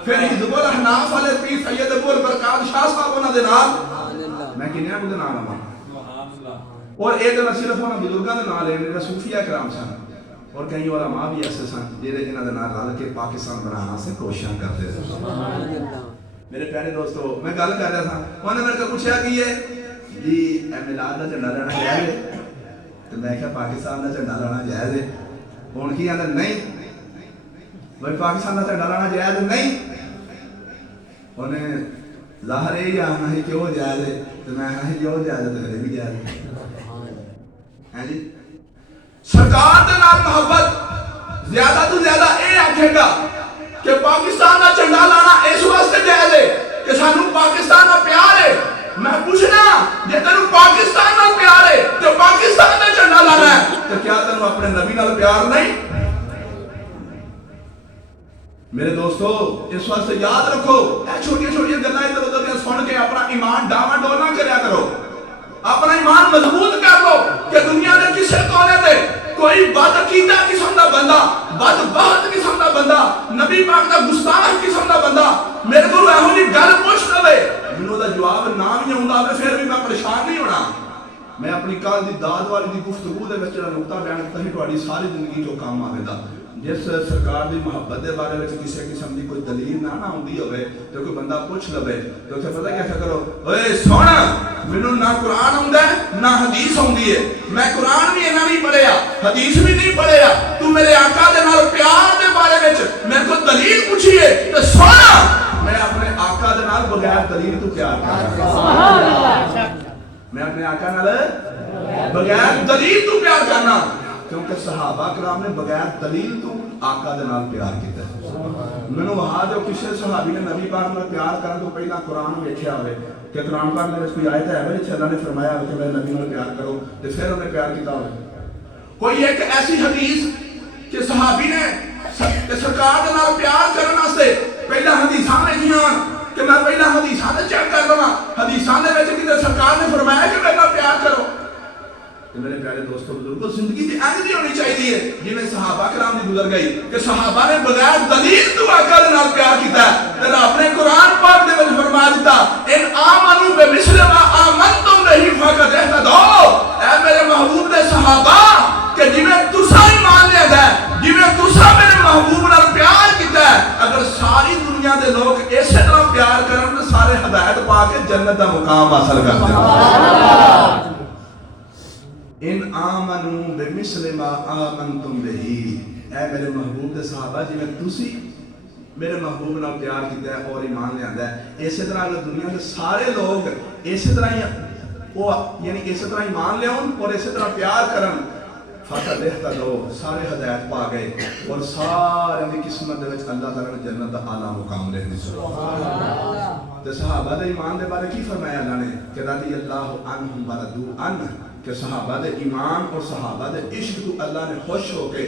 پھر حزب الاحناف والے پیر سید ابو البرکات شاہ صاحب انہاں دے نال. میں کنیا کو دے نال آواں اور ایک نہ صرف انہاں بزرگاں دے نال ہیں صوفیاء کرام سن اور کئی علماء بھی ایسے سن جنہاں جنہاں دے نال رل کے پاکستان بنانا سے کوششاں کرتے رہے. میرے پیارے دوستو میں گل کر رہا تھا انہوں نے میرے کو پوچھا کہ یہ جی اے میلاد کا جھنڈا لانا جائز ہے تو میں کہا پاکستان کا جھنڈا لانا جائز ہے. ہن کی آندا نہیں بھائی پاکستان کا جھنڈا لانا جائز نہیں. انہیں ظاہر ہے یا آنا ہے کیوں جائز ہے تو میں کہا جو جائز ہے تو میرے بھی جائز ہے. جی سرکار دے نال محبت زیادہ تو زیادہ اے آکھے گا کہ پاکستان کا جھنڈا لانا اس واسطے جائز ہے کہ سانو پاکستان کا پیار ہے. میں پوچھنا جے تینوں پاکستان نال پیار ہے تو پاکستان کا جھنڈا لانا ہے تو کیا تینوں اپنے نبی نال پیار نہیں؟ میرے دوستو اس واسطے یاد رکھو اے چھوٹی چھوٹی گلاں ادھر ادھر سن کے اپنا ایمان ڈاواں ڈول نہ کریا کرو. اپنا ایمان مضبوط کر لو کہ دنیا دے کسے کونے تے کوئی بد عقیدہ قسم دا بندہ بد بخت قسم دا بندہ نبی پاک دا گستاخ قسم دا بندہ میرے کو ایہو جی گل پوچھ لے مینوں دا جواب نہ بھی ہوندا تے پھر بھی میں پریشان نہیں ہونا. میں اپنی کل دی داد والی دی گفتگو دے وچ جڑا نقطہ بیان کیتا ہے تہاڈی ساری زندگی چوں کام آوے گا. جس سرکار دی محبت دے بارے وچ کسی قسم دی کوئی دلیل نہ ہوندی ہوے تو کوئی بندہ پوچھ لے تو تے پتہ کیا کرو اوئے سن مینوں نہ قرآن آوندا ہے نہ حدیث آوندی ہے. میں قرآن بھی انہاں نہیں پڑھیا حدیث بھی نہیں پڑھیا. تو میرے آقا دے نال پیار دے بارے وچ میرے کو دلیل پوچھی ہے تے سن میں اپنے آقا دے نال بغیر دلیل تو پیار کردا. سبحان اللہ. میں اپنے آقا نال بغیر دلیل تو پیار کرنا کیونکہ صحابہ کرام نے بغیر دلیل تو آقا دے نال پیار کیتا ہے. مینوں وہاں جو کسی صحابی نے نبی پاک نال پیار کرن تو پہلا قرآن ویکھیا ہوئے کہ قرآن پاک میں کوئی آیت ہے جس اللہ نے فرمایا کہ میرے نبی نال پیار کرو تے پھر انہیں پیار کیتا ہوئے. کوئی ایک ایسی حدیث کہ صحابی نے کہ سرکار دے نال پیار کرن واسطے پہلا حدیثاں لکھیاں کہ میں پہلا حدیثاں تے چیک کر لواں حدیثاں دے وچ کہ سرکار نے فرمایا کہ میرے نال پیار کرو. میرے پیارے دوستوں بزرگوں زندگی دی انج نہیں ہونی چاہیے جی میں صحابہ کرام دی گزر گئی کہ صحابہ نے بغیر دلیل تو آقا دے نال پیار کیتا ہے تے رب نے قرآن پاک دے وچ فرما دیتا ان آمنو بمثل ما آمنتم به فقد اهتدوا. اے میرے محبوب دے صحابہ کہ جویں تساں ایمان لے آندا ہے جویں تساں میرے محبوب نال پیار کیتا ہے اگر ساری دنیا دے لوگ اسی طرح پیار کرن تے سارے ہدایت پا کے جنت دا مقام حاصل کر دین. سبحان اللہ. ان آمنو بمثل ما آمنتم به. اے میرے محبوب دے صحابہ جی میں تسی میرے محبوب نے پیار کیا ہے اور ایمان لے آندا ہے. اسی طرح اگر دنیا کے سارے لوگ اسی طرح ہی وہ یعنی اسی طرح ایمان لے آن اور اسی طرح پیار کرن فتح دیکھتا دو سارے ہدایت پا گئے اور سارے کی قسمت دے وچ اللہ تعالیٰ نے جنت دا اعلیٰ مقام دے دی. تے صحابہ دے ایمان دے بارے کی فرمایا اللہ نے کہ رضی اللہ عنہم ورضوا عنہ کہ صحابہ دے ایمان اور صحابہ دے عشق تو اللہ نے خوش ہو کے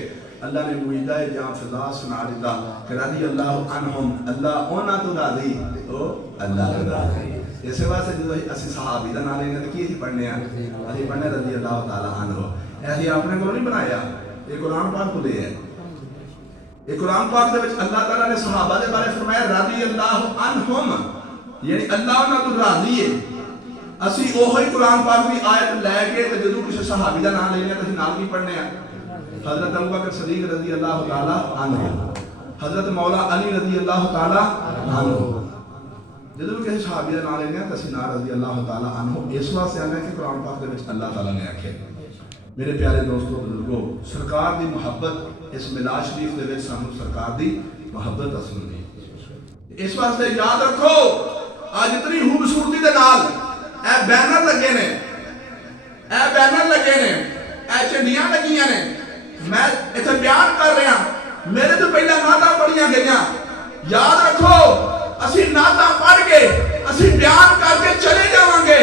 اللہ نے معیدہ جام فضا سنا دیتا کہ رضی اللہ عنہم اللہ اونا تو راضی او اللہ تو راضی. اسی واسطے جو اسی صحابی دا نام لینے کی پڑھنے ہیں اسی پڑھنے رضی اللہ تعالیٰ عنہ. ایسی آپ نے کو نہیں بنایا یہ قرآن پاک کو دے ہے. یہ قرآن پاک دے وچ اللہ تعالیٰ نے صحابہ دے بارے فرمایا رضی اللہ عنہم یعنی اللہ اونا تو راضی ہے. اسی اوہی قرآن پاک کی آیت لے کے تے جدوں کسی صحابی دا نام لینے تے نال کی پڑھنے ہیں حضرت ابو بکر صدیق رضی اللہ تعالی عنہ حضرت مولا علی رضی اللہ تعالی عنہ. جدوں کسی صحابی دا نام لینے تے اسی نال رضی اللہ تعالی عنہ اس واسطے آنا کہ قرآن پاک دے وچ اللہ تعالی نے آکھے. میرے پیارے دوستو بزرگو سرکار دی محبت اس میلاد شریف دے وچ سانو سرکار دی محبت اصل دی. اس واسطے یاد رکھو آج اتنی خوبصورتی دے نال اے بینر لگے نے اے بینر لگے نے اے چنڈیاں لگیاں نے میں اتنے بیان کر رہا میرے تو پہلا نعتاں پڑھیاں گئیاں. یاد رکھو اسی نعتاں پڑھ کے اسی بیان کر کے چلے جاواں گے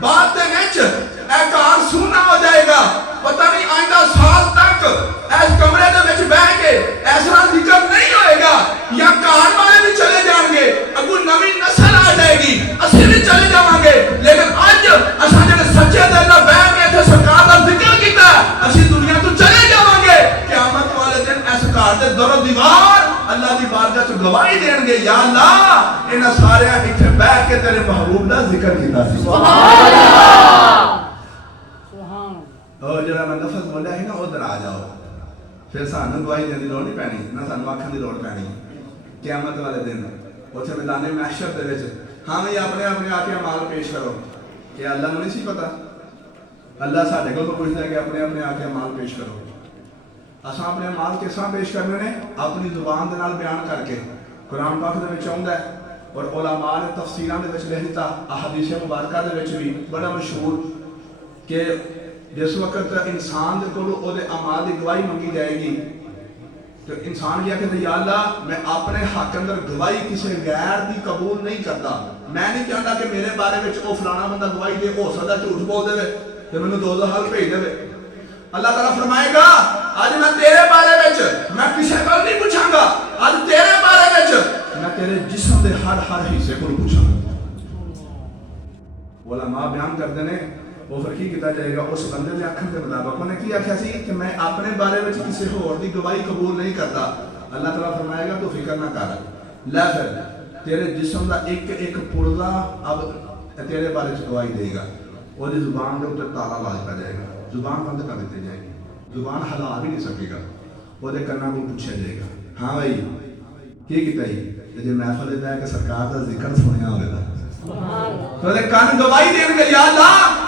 بعد دے وچ اے کار سونا ہو جائے گا. پتہ نہیں آئندہ سال تک اس کمرے دے وچ بیٹھ کے ایسا ذکر نہیں ہوئے گا یا کار والے بھی چلے جان گے اگوں نویں نسل آ جائے گی اسی بھی چلے جاواں گے. لیکن اج اساں جڑے سچے دل نال بیٹھ کے اتھے سرکار دا ذکر کیتا اسی دنیا تو چلے جاواں گے. قیامت والے دن اس کار دے در و دیوار اللہ دی بارگاہ وچ گواہی دین گے یا اللہ انہاں سارے ایتھے بیٹھ کے تیرے محبوب دا ذکر کیتا سی. سبحان اللہ. اور جڑا میں لفظ بولیا ہے نا ادھر آ جاؤ پھر سانو گواہی دینے دی لوڑ نہیں پینی نہ سانو آکھن دی لوڑ پینی. قیامت والے دن اتنے میدان محشر دے وچ ہاں بھی اپنے اپنے آ کے اعمال پیش کرو. کہ اللہ نوں نہیں سی پتا اللہ ساڈے کول پوچھدا ہے کہ اپنے اپنے آ کے اعمال پیش کرو. اساں اپنے اعمال کس طرح پیش کرنے نے اپنی زبان دے نال بیان کر کے. قرآن پاک دے وچ آوندا ہے اور علماء نے تفسیراں دے وچ لکھ دتا احادیث مبارکہ دے وچ بھی بڑا مشہور کہ جس وقت انسان دے کولوں او دے اعمال دی گواہی منگی جائے گی تو انسان یہ کہتا یا اللہ میں اپنے حق اندر گواہی کسی غیر دی قبول نہیں کرتا. میں نہیں چاہتا کہ میرے بارے میں او فلانا بندہ گواہی دے ہو سکتا جھوٹ بول دے تے مینوں دوزخ بھیج دے. اللہ تعالیٰ فرمائے گا آج میں تیرے بارے میں میں کسی کو نہیں پوچھاں گا. آج تیرے بارے میں تیرے جسم دے ہر حصے کو پوچھاں گا. علماء بیان کرتے ہیں وہ پھر کی کیتا جائے گا اس بندے نے آکھن کے مطابق انہیں کی آکھیا سی کہ میں اپنے بارے میں کسی اور دی گواہی قبول نہیں کرتا. اللہ تعالیٰ فرمائے گا تو فکر نہ کر لے پھر تیرے جسم دا ایک ایک پرزا اب تیرے بارے میں گواہی دے گا. وہ دی زبان دے اوپر تالا لاج پا جائے گا زبان بند کر دیتی جائے گی زبان ہلا بھی نہیں سکے گا. وہ دے کنا کو پوچھا جائے گا ہاں بھائی کی کیتا ہی جے محفل دیتا ہے کہ سرکار دا ذکر سنیا ہوئے گا تو دے کن گواہی دین گے یا اللہ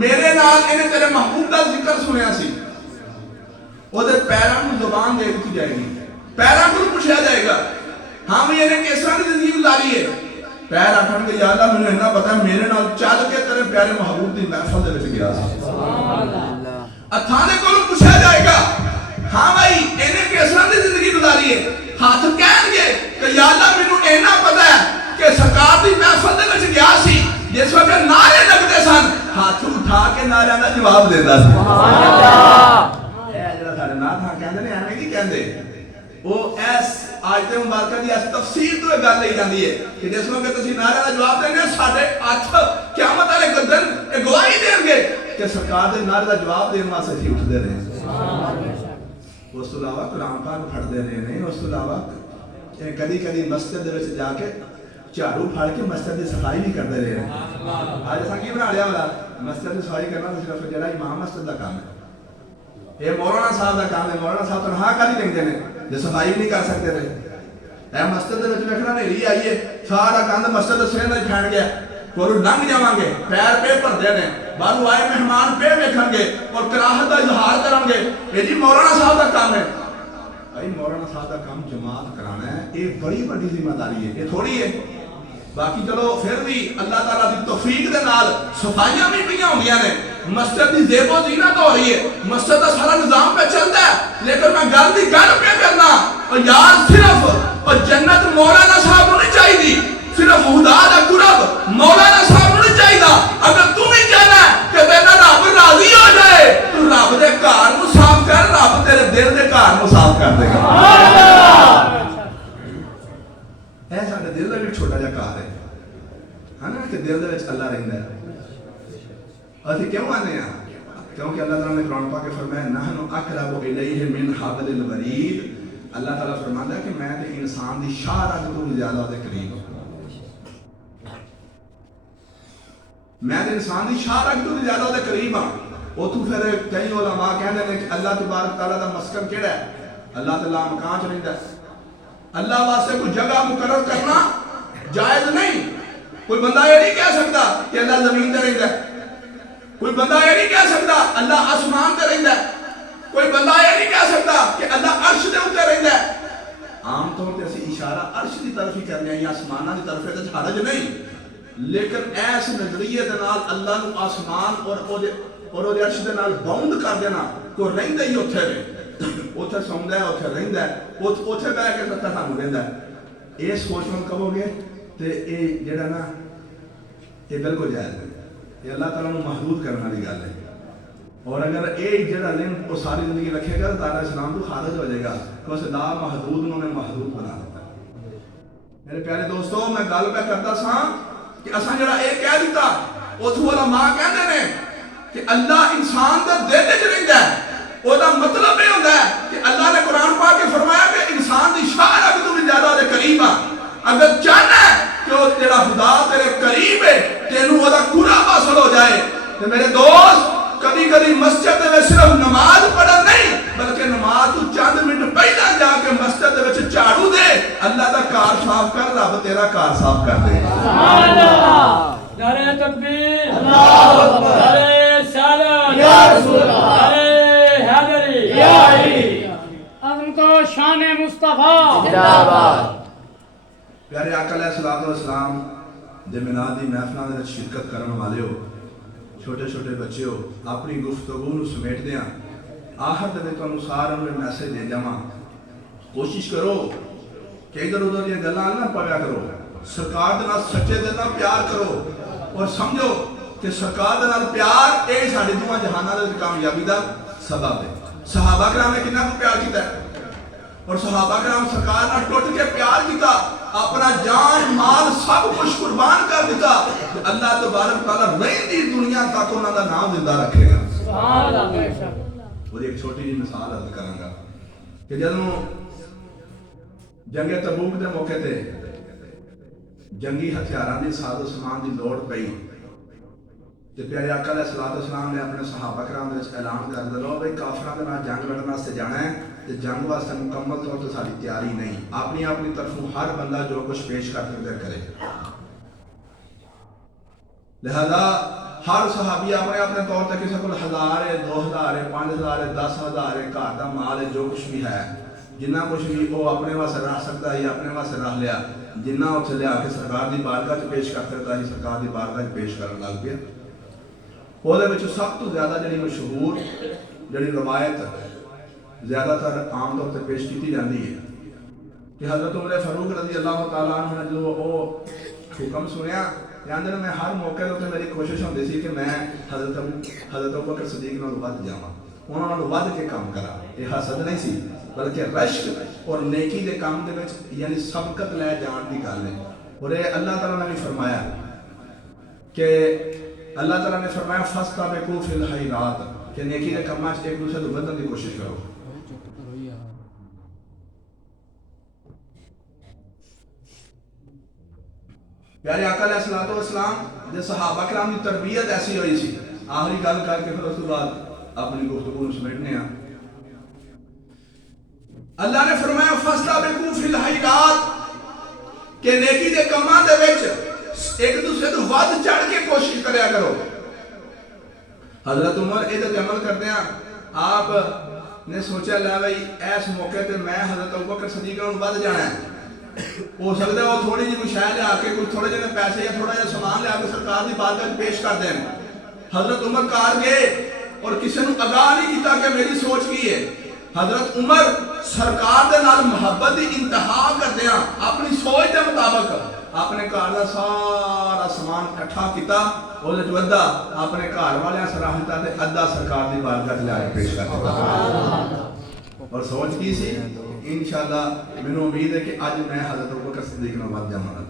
میرے نال انہیں تیرے محبوب دا ذکر سنیا سی. وہ دے پیراں کو زبان دے دی جائے گی پیراں کو پوچھا جائے گا ہاں بھی انہیں کس طرح کی زندگی گزاری ہے. پیر آکھن گے یا اللہ مجھے اتنا پتا ہے میرے نال چل کے تیرے پیارے محبوب دی محفل دے وچ گیا سی. ہتھاں دے کولوں پوچھا جائے گا ہاں بھائی انہیں کس طرح کی زندگی گزاری ہے. ہاتھ کہن گے کہ یا اللہ مینوں اتنا پتا ہے کہ سرکار دی محفل دے وچ گیا سی جس وقت نعرے لگتے سن ہاتھ اٹھا کے نعرے دا جواب دیندا سی. سبحان اللہ. اے جڑا ساڈے نات ہاں کہندے نے ایویں نہیں کہندے وہ ایس آیت مبارکہ دی اس تفسیر تو گل لئی جاندی ہے کہ جس وقت اسی نعرے دا جواب دینے ساڈے ہاتھ قیامت والے دن گواہی دین گے کہ سرکار دے نعرے دا جواب دین واسطے اسی اٹھدے رہے. سبحان اللہ. اس تو علاوہ قرآن پاک پڑھدے رہے نے. اس تو علاوہ کدی کدی مسجد دے وچ جا کے جھاڑو پھاڑ کے مسجد کی صفائی بھی کرتے رہے ہیں. آج اصل کی بنا لیا والا مسجد کی صفائی کرنا تو صرف جڑا امام مسجد کا کام ہے. یہ مولانا صاحب کا کام ہے. مولانا صاحب تنہا کر ہی دیں جو صفائی بھی نہیں کر سکتے تھے. اے مسجد کے ویکھنا نیری آئی ہے سارا گند مسجد کے سرے میں پھیل گیا. کوئی لنگ جاواں گے پیر پہ بھردے نے باہروں آئے مہمان پہ ویکھن گے اور کراہت کا اظہار کرن گے. یہ جی مولانا صاحب کا کام ہے. بھائی مولانا صاحب کا کام جماعت کرانا ہے یہ بڑی بڑی ذمہ داری ہے، یہ تھوڑی ہے۔ باقی چلو پھر بھی اللہ تعالیٰ کی توفیق دے نال صفائیاں بھی پہ ہو گیا نے، مسجد کی زیب و زینت ہو رہی ہے، مسجد کا سارا نظام پہ چلتا ہے، لیکن میں گل کی گل پہ کرنا اور یار صرف اور جنت مولانا صاحب کو نہیں چاہیے، صرف خدا دا قرب مولانا صاحب کو نہیں چاہیے۔ اگر تم ہی چاہنا ہے کہ تیرا رب راضی ہو جائے تو رب دے گھر نو صاف کر، رب تیرے دل دے گھر نو صاف کر دے گا۔ اے ساڈے دل دا بھی چھوٹا جا گھر ہے نا کہ دل دے وچ اللہ رہندا ہے۔ اسی کیوں آنے ہیں؟ کیونکہ اللہ تعالیٰ نے قرآن پاک میں فرمایا نحن اقرب الیہ من حبل الورید۔ اللہ تعالیٰ فرماتا ہے کہ میں تے انسان دی شاہ رگ تو بھی زیادہ دے قریب ہوں، میں تے انسان دی شاہ رگ تو بھی زیادہ دے قریب ہوں۔ وہ تو پھر کئی علماء کہنے ہیں کہ اللہ تبارک تعالیٰ دا مسکن کیڑا ہے؟ اللہ تعالیٰ مکان چ رہندا ہے۔ اللہ واسطے کوئی جگہ مقرر کرنا جائز نہیں۔ کوئی بندہ یہ نہیں کہہ سکتا کہ اللہ زمین تے رہندا ہے، کوئی بندہ یہ نہیں کہہ سکتا اللہ آسمان تے رہندا ہے، کوئی بندہ یہ نہیں کہہ سکتا کہ اللہ عرش دے اوپر رہندا ہے۔ عام طور تے اسی اشارہ عرش کی طرف ہی کرنے ہیں یا آسماناں کی طرف، تے حرج نہیں، لیکن ایس نظریے دے نال اللہ نو آسمان اور او دے عرش دے نال باؤنڈ کر دینا کو رہندا ہی اوتھے وے، اوتھے سوندا ہے، اوتھے رہندا ہے، اوتھے بیٹھ کے ستا سانوں رہندا ہے۔ یہ سوچ من کہو گے تے اے جڑا نا یہ بالکل جائز ہے، یہ اللہ تعالیٰ نے محدود کرنے والی گل ہے۔ اور اگر اے جڑا لنک وہ ساری زندگی رکھے گا تو تعالیٰ اسلام تو خارج ہو جائے گا، تو اس لا محدود انہوں نے محدود بنا دیتا۔ میرے پیارے دوستو، میں گل پہ کرتا سا کہ اساں جڑا اے کہہ دیتا اتھوں علماء کہندے نے کہ اللہ انسان دے دل وچ رہندا ہے، او دا مطلب یہ ہوتا ہے کہ اللہ نے قرآن پاک کے فرمایا کہ انسان دی شاہ رگ تو بھی زیادہ دے قریب آ۔ اگر چاہنا ہے کہ وہ تیرا خدا تیرے قریب ہے، تینوں وہ دا قرب حاصل ہو جائے، تو میرے دوست کبھی کبھی مسجد میں صرف نماز پڑھن نہیں بلکہ نماز تو چند منٹ پہلا جا کے مسجد میں جھاڑو دے، اللہ دا کار صاف کر، رب تیرا کار صاف کر دے۔ سبحان اللہ، نعرہ تکبیر، اللہ اکبر، نعرہ رسالت یا رسول اللہ، نعرہ حیدری یا علی، عظمت و شان مصطفیٰ زندہ باد۔ پیارے آقا علیہ الصلوۃ والسلام دے میلاد دی محفلاں دے وچ شرکت کرن والے ہو، چھوٹے چھوٹے بچے ہو، اپنی گفتگو نو سمیٹ دیاں آخر دے وچ تانوں سارے نوں میسج دے جاواں، کوشش کرو کہ ادھر ادھر دی گلاں نہ پڑھیا کرو، سرکار دے نال سچے دل نال پیار کرو اور سمجھو کہ سرکار دے نال پیار اے ساڈے دوواں جہاناں دے کامیابی دا سبب ہے۔ صحابہ کرام نے کتنا کو پیار کیتا ہے اور صحابہ کرام سرکار نال ٹوٹ کے پیار کیتا، اپنا جان مال سب کچھ قربان کر دیتا، اللہ تبارک تعالیٰ رہندی دنیا تک انہاں دا نام زندہ رکھے گا۔ سبحان اللہ۔ اور ایک چھوٹی جی مثال عرض کراں گا کہ جدوں جنگ تبوک دے موقع تے جنگی ہتھیاراں دی ساز و سامان دی لوڑ پئی تے پیارے آقا علیہ الصلوۃ والسلام نے اپنے صحابہ کرام دے وچ اعلان کر دتا، لو بھئی کافراں دے نال جنگ لڑن واسطے جانا ہے تے جنگ واسطے مکمل طور تے ساری تیاری نہیں، اپنی اپنی طرفوں ہر بندہ جو کچھ پیش کر سکتا کرے، لہذا ہر صحابی اپنے اپنے طور تے کسی کو 1000 ہے، 2000 ہے، 5000 ہے، 10000 ہے، گھر دا مال ہے، جو کچھ بھی ہے جنہ کچھ بھی وہ اپنے واسطے رکھ سکتا ہے، اپنے واسطے رکھ لیا، جنہ اتنے لیا کے سرکار دی بارگاہ چ پیش کر سکتا ہے، سرکار دی بارگاہ چ پیش کرن لگ پیا۔ وہ سب تو زیادہ جڑی مشہور جڑی روایت زیادہ تر عام طور پر پیش کی جاتی ہے کہ حضرت عمر فاروق رضی اللہ تعالیٰ عنہ نے جو وہ حکم سنیا، یعنی میں ہر موقع پر میری کوشش ہوتی سی کہ میں حضرت ابوبکر صدیق نال ود جاواں، انہاں نال ود کے کام کرا، یہ حسد نہیں سی بلکہ رشک اور نیکی دے کام دے وچ یعنی سبقت لے جان دی گل ہے۔ اور اللہ تعالیٰ نے بھی فرمایا کہ اللہ تعالیٰ نے فرمایا فاستبقوا فی الخیرات کہ نیکی دے کاماں وچ ایک دوسرے کو بدلنے کی کوشش کرو۔ پیارے آقا علیہ الصلوۃ والسلام دے صحابہ کرام دی تربیت ایسی ہوئی سی، آخری گل کر کے پھر اس کے بعد اپنی گفتگو سمیٹنے ہیں۔ اللہ نے فرمایا فاستبقوا فی الخیرات کہ نیکی دے کاماں دے وچ ایک دوسرے تو ود چڑھ کے کوشش کریا کرو۔ حضرت عمر ادھر عمل کرتے ہیں، آپ نے سوچا لے بھائی اس موقع تے میں حضرت ابوبکر صدیق نال ود جانا ہے، ہو سکتا ہے وہ تھوڑی جی کوئی شے لے آ کے کوئی تھوڑے جنے پیسے یا تھوڑا جہا سامان لے آ کے سرکار دی بارگاہ وچ پیش کر دین. حضرت عمر کار گئے اور کسی نے آگاہ نہیں کیتا کہ میری سوچ کی ہے. حضرت عمر سرکار دے نال محبت دی انتہا کردے ہیں اپنی سوچ دے مطابق اپنے گھر دا سارا سامان اکٹھا کیتا اور ادھا اپنے گھر والیاں سراہ دیتا تے ادھا سرکار دی بارگاہ لے آ کے پیش کر دیتا. اور سوچ کی سی انشاءاللہ مینوں امید ہے کہ اج میں حضرت ابوبکر صدیق نال ود جاواں.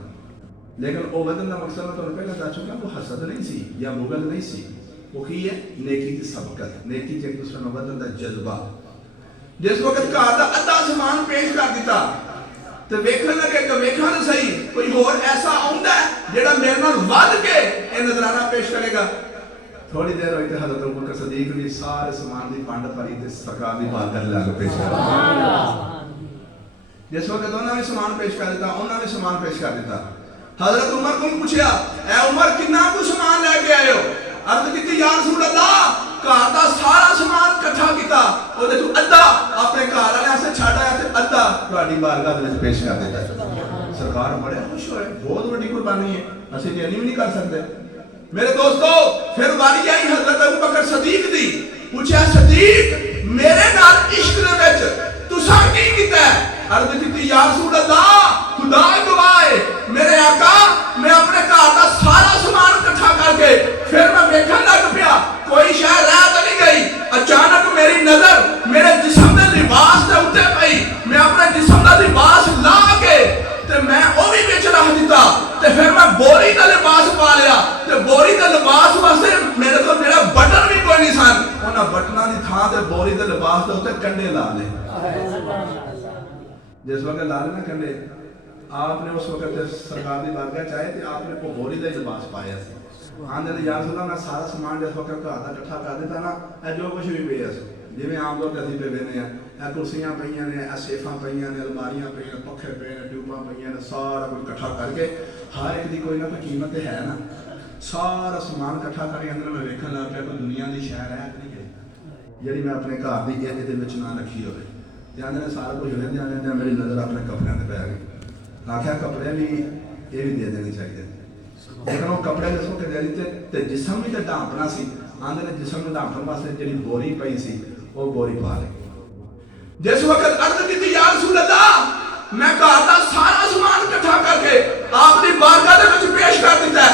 لیکن او ودن دا مقصد میں تانوں پہلے دس چکا وہ حسد نہیں سی یا بغض نہیں سی. وہ کی ہے نیکی دی سبقت, نیکی تے ایک دوسرے نال ودن دا جذبہ. جس وقت گھر دا ادھا سامان پیش کر دیتا تے ویکھن لگے کہ ویکھاں تے صحیح کوئی ہور ایسا آوندا ہے جڑا میرے نال ود کے اے نذرانہ پیش کرے گا. تھوڑی دیر ہوئی تے حضرت ابوبکر صدیق نے سارے سامان دی پانڈ پری تے سرکار دی بارگاہ لے کے پیش کر دیا. جس وقت انہاں نے سامان پیش کر دیتا انہاں نے سامان پیش کر دیتا. حضرت عمر کو پوچھیا اے عمر کتنا کو سامان لے کے آئے ہو؟ عرض کی یا رسول اللہ گھر دا سارا سامان اکٹھا کیتا او دے تو ادھا اپنے گھر والے واسطے چھڈ آیا تے ادھا تہاڈی بارگاہ وچ پیش کر دیتا. سرکار بڑے خوش ہوئے, بہت بڑی قربانی ہے, اسی تے نہیں کر سکتے. میرے دوستو پھر باری آئی حضرت ابوبکر صدیق دی. پوچھا صدیق میرے نال عشق دے وچ تساں کی کیتا ہے؟ عرض کی یا رسول اللہ خدا گواہ ہے میرے آقا میں اپنے گھر دا سارا سامان اکٹھا کر کے پھر میں ویکھن لگ پیا کوئی شے رہ تو نہیں گئی. اچانک میری نظر میرے جسم دے لباس دے اوتے پئی. میں اپنے جسم دا لباس لا کے تے میں او بھی وچ رکھ دتا تے پھر میں بوری دا لباس پا لیا تے بوری دا لباس واسطے میرے کو میرا بٹن بھی کوئی نہیں سن. انہاں بٹناں دی تھاں تے بوری دے لباس دے اوتے کنڈے لا لے. جس وقت لال نہ کنڈے آپ نے اس وقت سرکار دی بارگاہ چاہے تے آپ نے کو بوری دا لباس پایا سی. آندے نے یا رسول اللہ میں سارا سامان جس وقت گھر دا اکٹھا کر دیتا نا اے جو کچھ بھی پیا سی جویں عام طور تے اسی پہ وینے ہیں اے کرسیاں پئیاں نے اے سیفاں پئیاں نے الماریاں پئیاں پکھے پئے نے ٹیوباں پئیاں نے سارا کچھ اکٹھا کر کے ہر ایک دی کوئی نہ کوئی قیمت ہے نا سارا سامان اکٹھا کر کے اندر میں ویکھن لگ پیا کوئی دنیا دی شے ہے نہیں گئی جڑی میں اپنے گھر دی ایج دے وچ نہ رکھی ہوئے. جانے نے سارا کچھ لے دیا میری نظر اپنے کپڑے پہ پی گئی. آخیا کپڑے بھی یہ بھی دے دینے چاہیے. لیکن وہ کپڑے جس وقت دے دیتے تے جسم بھی تے ڈھانپنا سی. آندے نے جسم میں ڈھانپن واسطے جڑی بوری پئی سی وہ بوری پا لئی. جس وقت عرض کی یا رسول اللہ میں گھر دا سارا سامان اکٹھا کر کے آپ دی بارگاہ دے وچ پیش کر دیتا ہے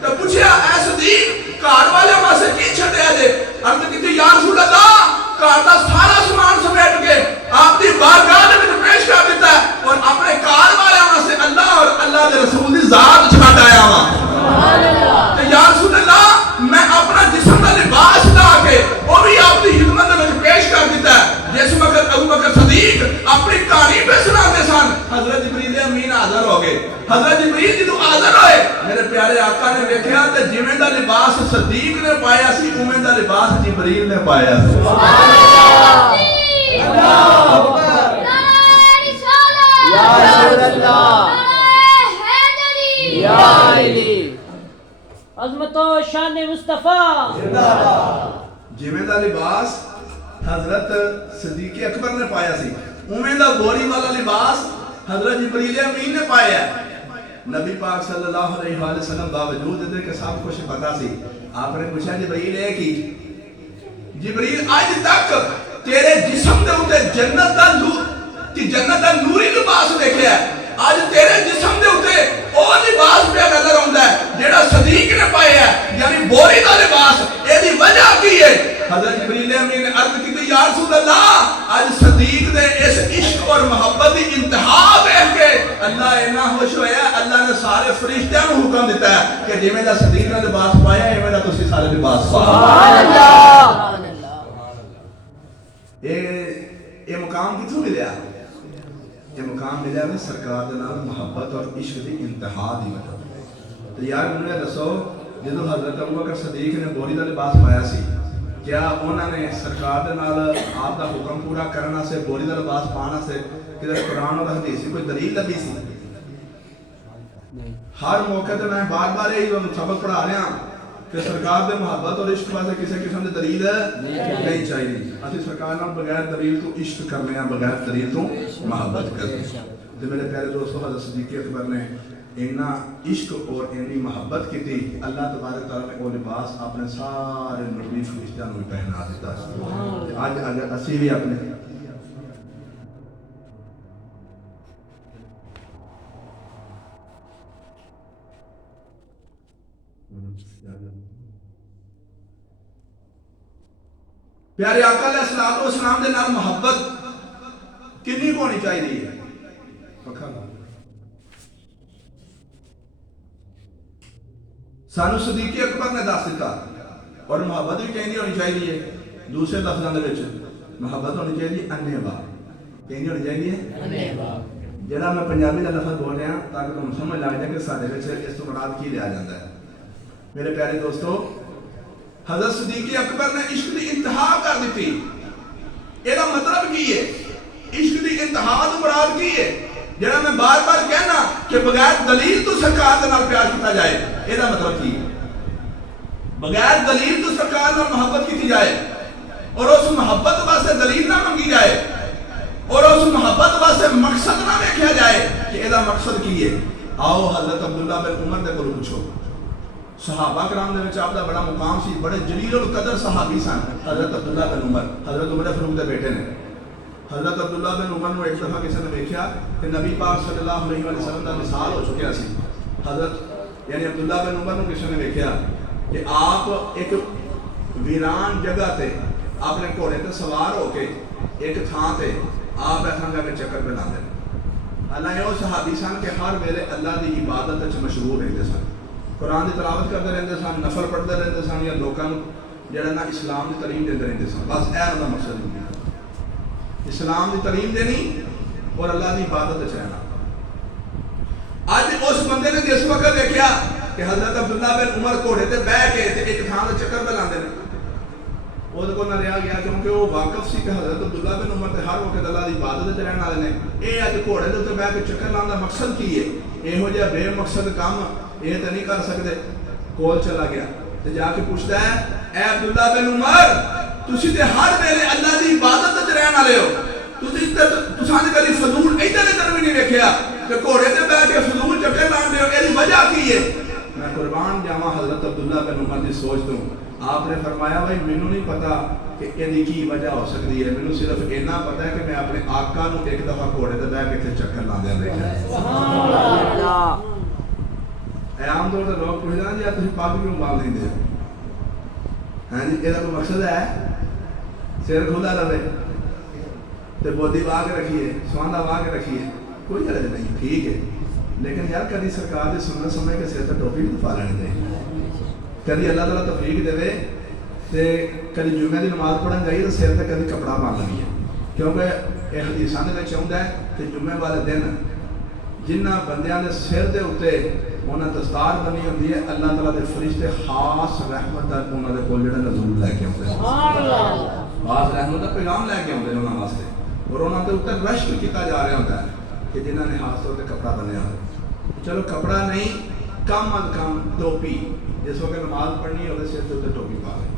تے پوچھیا اے صدیق گھر والے واسطے کی چھڈیا جے؟ عرض کی یا رسول اللہ گھر دا سارا سامان سمیٹ کے آپ دی بارگاہ دے وچ پیش کر دیتا ہے اور اپنے گھر والے واسطے اللہ اور اللہ دے رسول دی ذات چھڈ آیا وا. سبحان اللہ. تے یا رسول اللہ میں اپنا جسم دا لباس لا کے وہ بھی آپ دی خدمت دے وچ پیش کر دیتا ہے. جس وقت ابوبکر صدیق اپنی کہانی پہ سناتے سن حضرت جبریل امین حاضر ہو گئے. حضرت جبریل جدوں حاضر ہوئے میرے پیارے آقا نے ویکھیا تے جویں دا لباس صدیق نے پایا سی اوویں دا لباس جبریل نے پایا سی. سبحان اللہ. اللہ اکبر. یا رسول اللہ یا علی عظمت و شان مصطفیٰ زندہ باد. جویں دا لباس حضرت صدیق اکبر نے پایا سی اوویں دا بوری والا لباس حضرت جبریل امین نے پایا. نبی پاک صلی اللہ علیہ وآلہ وسلم باوجود دے کہ سب کچھ پتا سی آپ نے پوچھا جبریل ہے کی جبریل آج تک تیرے جسم دے اوتے جنت دا نوری لباس دیکھیا ہے. آج تیرے جسم دے اوتے او لباس پہ نظر آوندا ہے جیڑا صدیق نے پایا ہے یعنی بوری دا لباس. اے دی وجہ کی ہے؟ حضرت جبریل امین نے عرض کی یا رسول اللہ آج صدیق دے اس عشق اور محبت دی انتہا دیکھ کے اللہ اتنا خوش ہویا اللہ نے سارے فرشتیاں کو حکم دیتا ہے کہ جویں دا صدیق نے لباس پایا ایویں دا تسی سارے لباس پاؤ. سبحان اللہ. یہ مقام کتھوں ملیا؟ یہ مقام ملیا ہے سرکار دے نال محبت اور عشق دی انتہا دی وجہ. تو یار مجھے دسو جدو حضرت ابوبکر صدیق نے بوری دا لباس پایا سی کیا انہوں نے سرکار دے نال آپ دا حکم پورا کرنا سے بوری دا لباس پانا سے کدھر قرآن اور حدیث کوئی دلیل لبی سی؟ ہر موقع تے میں بار بار یہی سبق پڑھا رہا ہوں کہ سرکار دے محبت اور عشق واسطے کسی قسم دی دلیل نہیں چاہیے. اسی سرکار نال بغیر دلیل تو عشق کرنے ہیں بغیر دلیل تو محبت کرنے ہیں. تو میرے پیارے دوستوں حضرت صدیق اکبر نے اینا عشق اور اینی محبت کی تھی اللہ تبارک تعالیٰ نے وہ لباس اپنے سارے نبی فرشتوں میں پہنا دیتا ہے آج اگر اسی بھی اپنے پیارے آقا علیہ الصلوۃ والسلام دے نال محبت کنی ہونی چاہیے پکھا سانو صدیق اکبر نے دس دیتا اور محبت بھی کہیں ہونی چاہیے دوسرے لفظوں کے محبت ہونی چاہیے انے با کہیں ہونی چاہیے جڑا میں پنجابی کا لفظ بول رہا تاکہ تم سمجھ لگ جائے کہ سارے اس تو مراد کی لیا جاتا ہے میرے پیارے دوستو حضرت صدیق اکبر نے عشق کی انتہا کر دیتی یہ مطلب کی ہے عشق کی انتہا تو مراد کی ہے جڑا میں بار بار کہنا کہ بغیر دلیل تو سرکار کے نال پیار کیتا جائے یہ مطلب کی بغیر دلیل تو سرکار نال محبت کی جائے اور اس محبت واسطے دلیل نہ منگی جائے اور اس محبت واسطے مقصد نہ دیکھا جائے کہ یہ مقصد کی ہے آؤ حضرت عبداللہ بن عمر دے کولوں پوچھو صحابہ کرام دے وچ آپ دا بڑا مقام سی بڑے جلیل القدر صحابی سن حضرت عبداللہ بن عمر حضرت عمر فاروق دے بیٹے نے حضرت عبداللہ بن عمر نو ایک دفعہ کسی نے دیکھا کہ نبی پاک صلی اللہ علیہ وسلم دا مثال ہو چکیا سی حضرت یعنی عبداللہ بن عمر نو کسی نے دیکھا کہ آپ ایک ویران جگہ تے اپنے گھوڑے تے سوار ہو کے ایک تھان تے آپ ایسا کر کے چکر پہ لاندے حالانکہ وہ صحابی سن کہ ہر ویلے اللہ دی عبادت وچ مشغول رہندے سن قرآن کی تلاوت کرتے رہتے سن نفل پڑھتے رہتے سن یا لوگوں جڑا نا اسلام کی تعلیم دیتے رہتے سن بس یہ انہوں کا مقصد نہیں اسلام کی تعلیم دینی اور اللہ کی عبادت رہنا اج اس بندے نے جس وقت دیکھا کہ حضرت عبداللہ بن عمر گھوڑے تے بہ کے ایک تھان تے چکر پہ لاندے نے وہ کو نہ رہا گیا کیونکہ وہ واقف سی کہ حضرت عبداللہ بن عمر تے ہر وقت اللہ کی عبادت تے رہن والے نے یہ اج گھوڑے دے تے بہ کے چکر لانے کا مقصد کی ہے یہو جہا بے مقصد کام یہ تو نہیں کر سکتے کول چلا گیا تو جا کے پوچھتا ہے اے عبداللہ بن عمر تسی تے ہر ویلے اللہ دی عبادت وچ رہن والے ہو تساں نے کبھی فضول ادھر بھی نہیں ویکھیا کہ گھوڑے تے بیٹھ کے فضول چکر لاندے ہو یہ وجہ کی ہے میں قربان جاواں حضرت عبداللہ بن عمر دی سوچ تو آپ نے فرمایا بھائی مینوں نہیں پتا کہ یہ کی وجہ ہو سکتی ہے مینوں صرف اتنا پتا ہے کہ میں اپنے آقا نو ایک دفعہ گھوڑے تے بیٹھ کے چکر لاندے دیکھا سبحان اللہ عام طور پر لوگ پوچھتے ہیں جی تھی پگ کیوں باندھ لیں ہاں جی یہ کوئی مقصد ہے سر کھلا رہے تو بودی واہ کے رکھیے سواندہ واہ کے رکھیے کوئی غرض نہیں ٹھیک ہے لیکن یار کبھی سرکار کی سنت سمجھ کے سر تے ٹوپی بھی پا لینی چاہیے کبھی اللہ تعالیٰ توفیق دے تو کبھی جمعے کی نماز پڑھن گئی تو سر تے کبھی کپڑا باندھ لگی ہے کیونکہ یہ حدیثاں دے وچ آوندا ہے کہ جمعے والے دن جنہ بندیاں دے سر دے اوتے انہاں دستار بنی ہوندی ہے اللہ تعالیٰ دے فرشتے خاص رحمت دا انہاں دے کول جڑا نزول لے کے آندے ہیں سبحان اللہ خاص رحمت دا پیغام لے کے آندے انہاں واسطے اور انہاں دے اوپر رشک کیتا جا رہا ہوتا ہے کہ جنہاں نے خاص طور تے کپڑا بنیا ہو چلو کپڑا نہیں کم از کم ٹوپی جس وقت نماز پڑھنی ہوے سر تے اوتے ٹوپی پا لے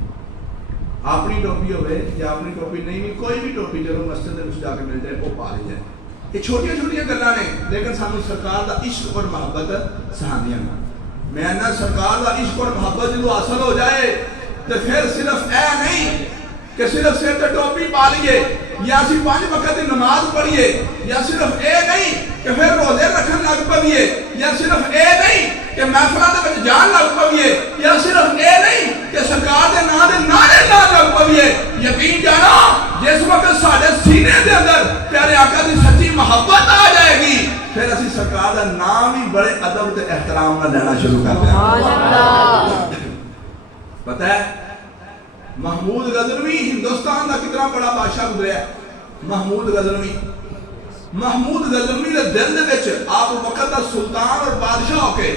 اپنی ٹوپی ہوے یا اپنی ٹوپی نہیں کوئی بھی ٹوپی چلو مسجد دے وچ جا کے مل جائے وہ پا لی جائے یہ چھوٹیاں چھوٹیاں گلاں نے لیکن سانو سرکار دا عشق اور محبت سہاندیاں میں نہ سرکار دا عشق اور محبت جو حاصل ہو جائے تو پھر صرف اے نہیں کہ صرف سر تے ٹوپی پا لیے یا اسی 5 وقت کی نماز پڑھیے یا صرف اے نہیں کہ پھر روزے رکھن لگ پئیے یا صرف اے نہیں کہ محفلاں دے وچ جان لگ پئیے یا صرف اے نہیں کہ سرکار دے نام دے نعرے لاؤن لگ پئیے یقین جانا جس وقت ساڈے سینے دے اندر پیارے آقا دی سچی محبت آ جائے گی پھر اسی سرکار دا نام ہی بڑے ادب تے احترام نال لینا شروع کر دیں سبحان اللہ پتہ ہے محمود غزنوی ہندوستان دا کتنا بڑا بادشاہ گزریا ہے محمود غزنوی دے دل دے وچ آپ وقت دا سلطان اور بادشاہ ہو کے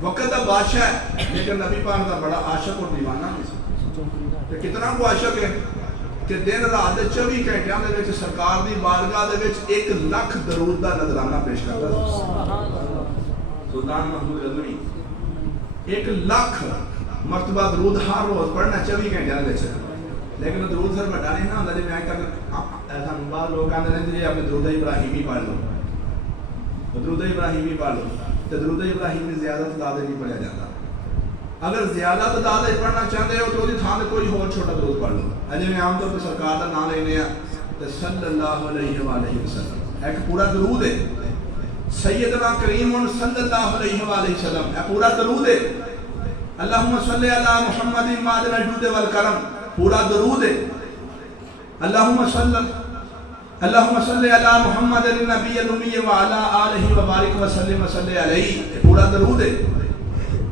وقت دا بادشاہ ہے لیکن نبی پاک دا بڑا عاشق اور دیوانہ ہے کتنا کو عاشق ہے کہ دن رات 24 گھنٹیاں دے وچ سرکار دی بارگاہ دے وچ 1 لاکھ درود دا نذرانہ پیش کرتا ہے سلطان محمود غزنوی 1 لاکھ مرتبہ درود ہر روز پڑھنا 24 گھنٹے دے وچ لیکن درود سر بڑا نہیں نہ ہوندا جے میں تک ایسا بعض لوگ کہندے نے جی اپنے درود ابراہیمی پڑھ لو درود ابراہیمی پڑھ لو تو درود ابراہیمی زیادہ تعداد نہیں پڑھا جاتا. اگر زیادہ تعداد پڑھنا چاہتے ہو تو تھان کوئی اور چھوٹا درود پڑھ لو. اجے میں عام طور پہ سرکار کا نام لینے ہیں تو صلی اللہ علیہ وآلہ وسلم ایک پورا درود ہے. سیدنا کریم صلی اللہ علیہ وآلہ وسلم ایک پورا درود ہے. اللہم صلی علی محمد معدن الجود والکرم پورا درود ہے. اللہم صلی علی محمد النبی الامی وعلی آلہ وبارک وسلم وصلی علیہ پورا درود ہے.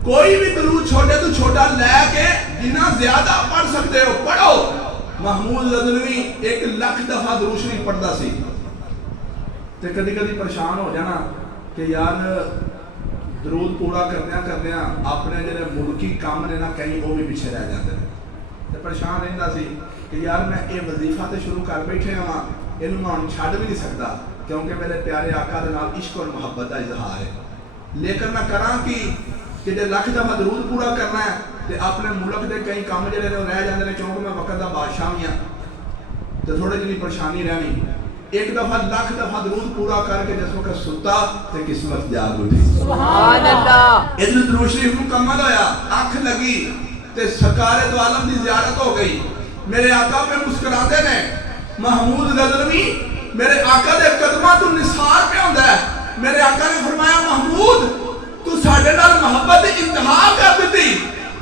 کوئی بھی درود چھوٹے تو چھوٹا لے کے جنا زیادہ پڑھ سکتے ہو پڑھو. محمود غزنوی 1,00,000 دفعہ درود شریف پڑھتا سی. تے کدی کدی پریشان ہو جانا کہ یار درود پورا کردیا اپنے جڑے ملکی کام نے نا کہیں وہ بھی پیچھے رہ جاتے ہیں. تے پریشان رہندا سی کہ یار میں یہ وظیفہ تے شروع کر بیٹھے ہاں اینوں میں ہن چھڈ بھی نہیں سکتا کیونکہ میرے پیارے آقا دے نال عشق اور محبت کا اظہار ہے. لیکن میں کراں کہ جے 1,00,000 دفعہ درود پورا کرنا ہے تے اپنے ملک دے کئی کام جڑے نے رہ جاندے نے کیونکہ میں وقت دا بادشاہ بھی ہاں تے تھوڑی جی پریشانی رہنی. ایک دفعہ 1,00,000 دفعہ درود پورا کر کے جس وقت ستا تے قسمت جاگ اٹھی. سبحان اللہ. ادھر درود شریف مکمل ہویا اکھ لگی تے سرکار دو عالم دی زیارت ہو گئی. میرے آقا پہ مسکراتے نے. محمود غزنوی میرے آقا دے قدماں تو نثار پہ ہوندا ہے. میرے آقا نے فرمایا محمود تو ساڈے نال محبت دی انتہا کر دتی.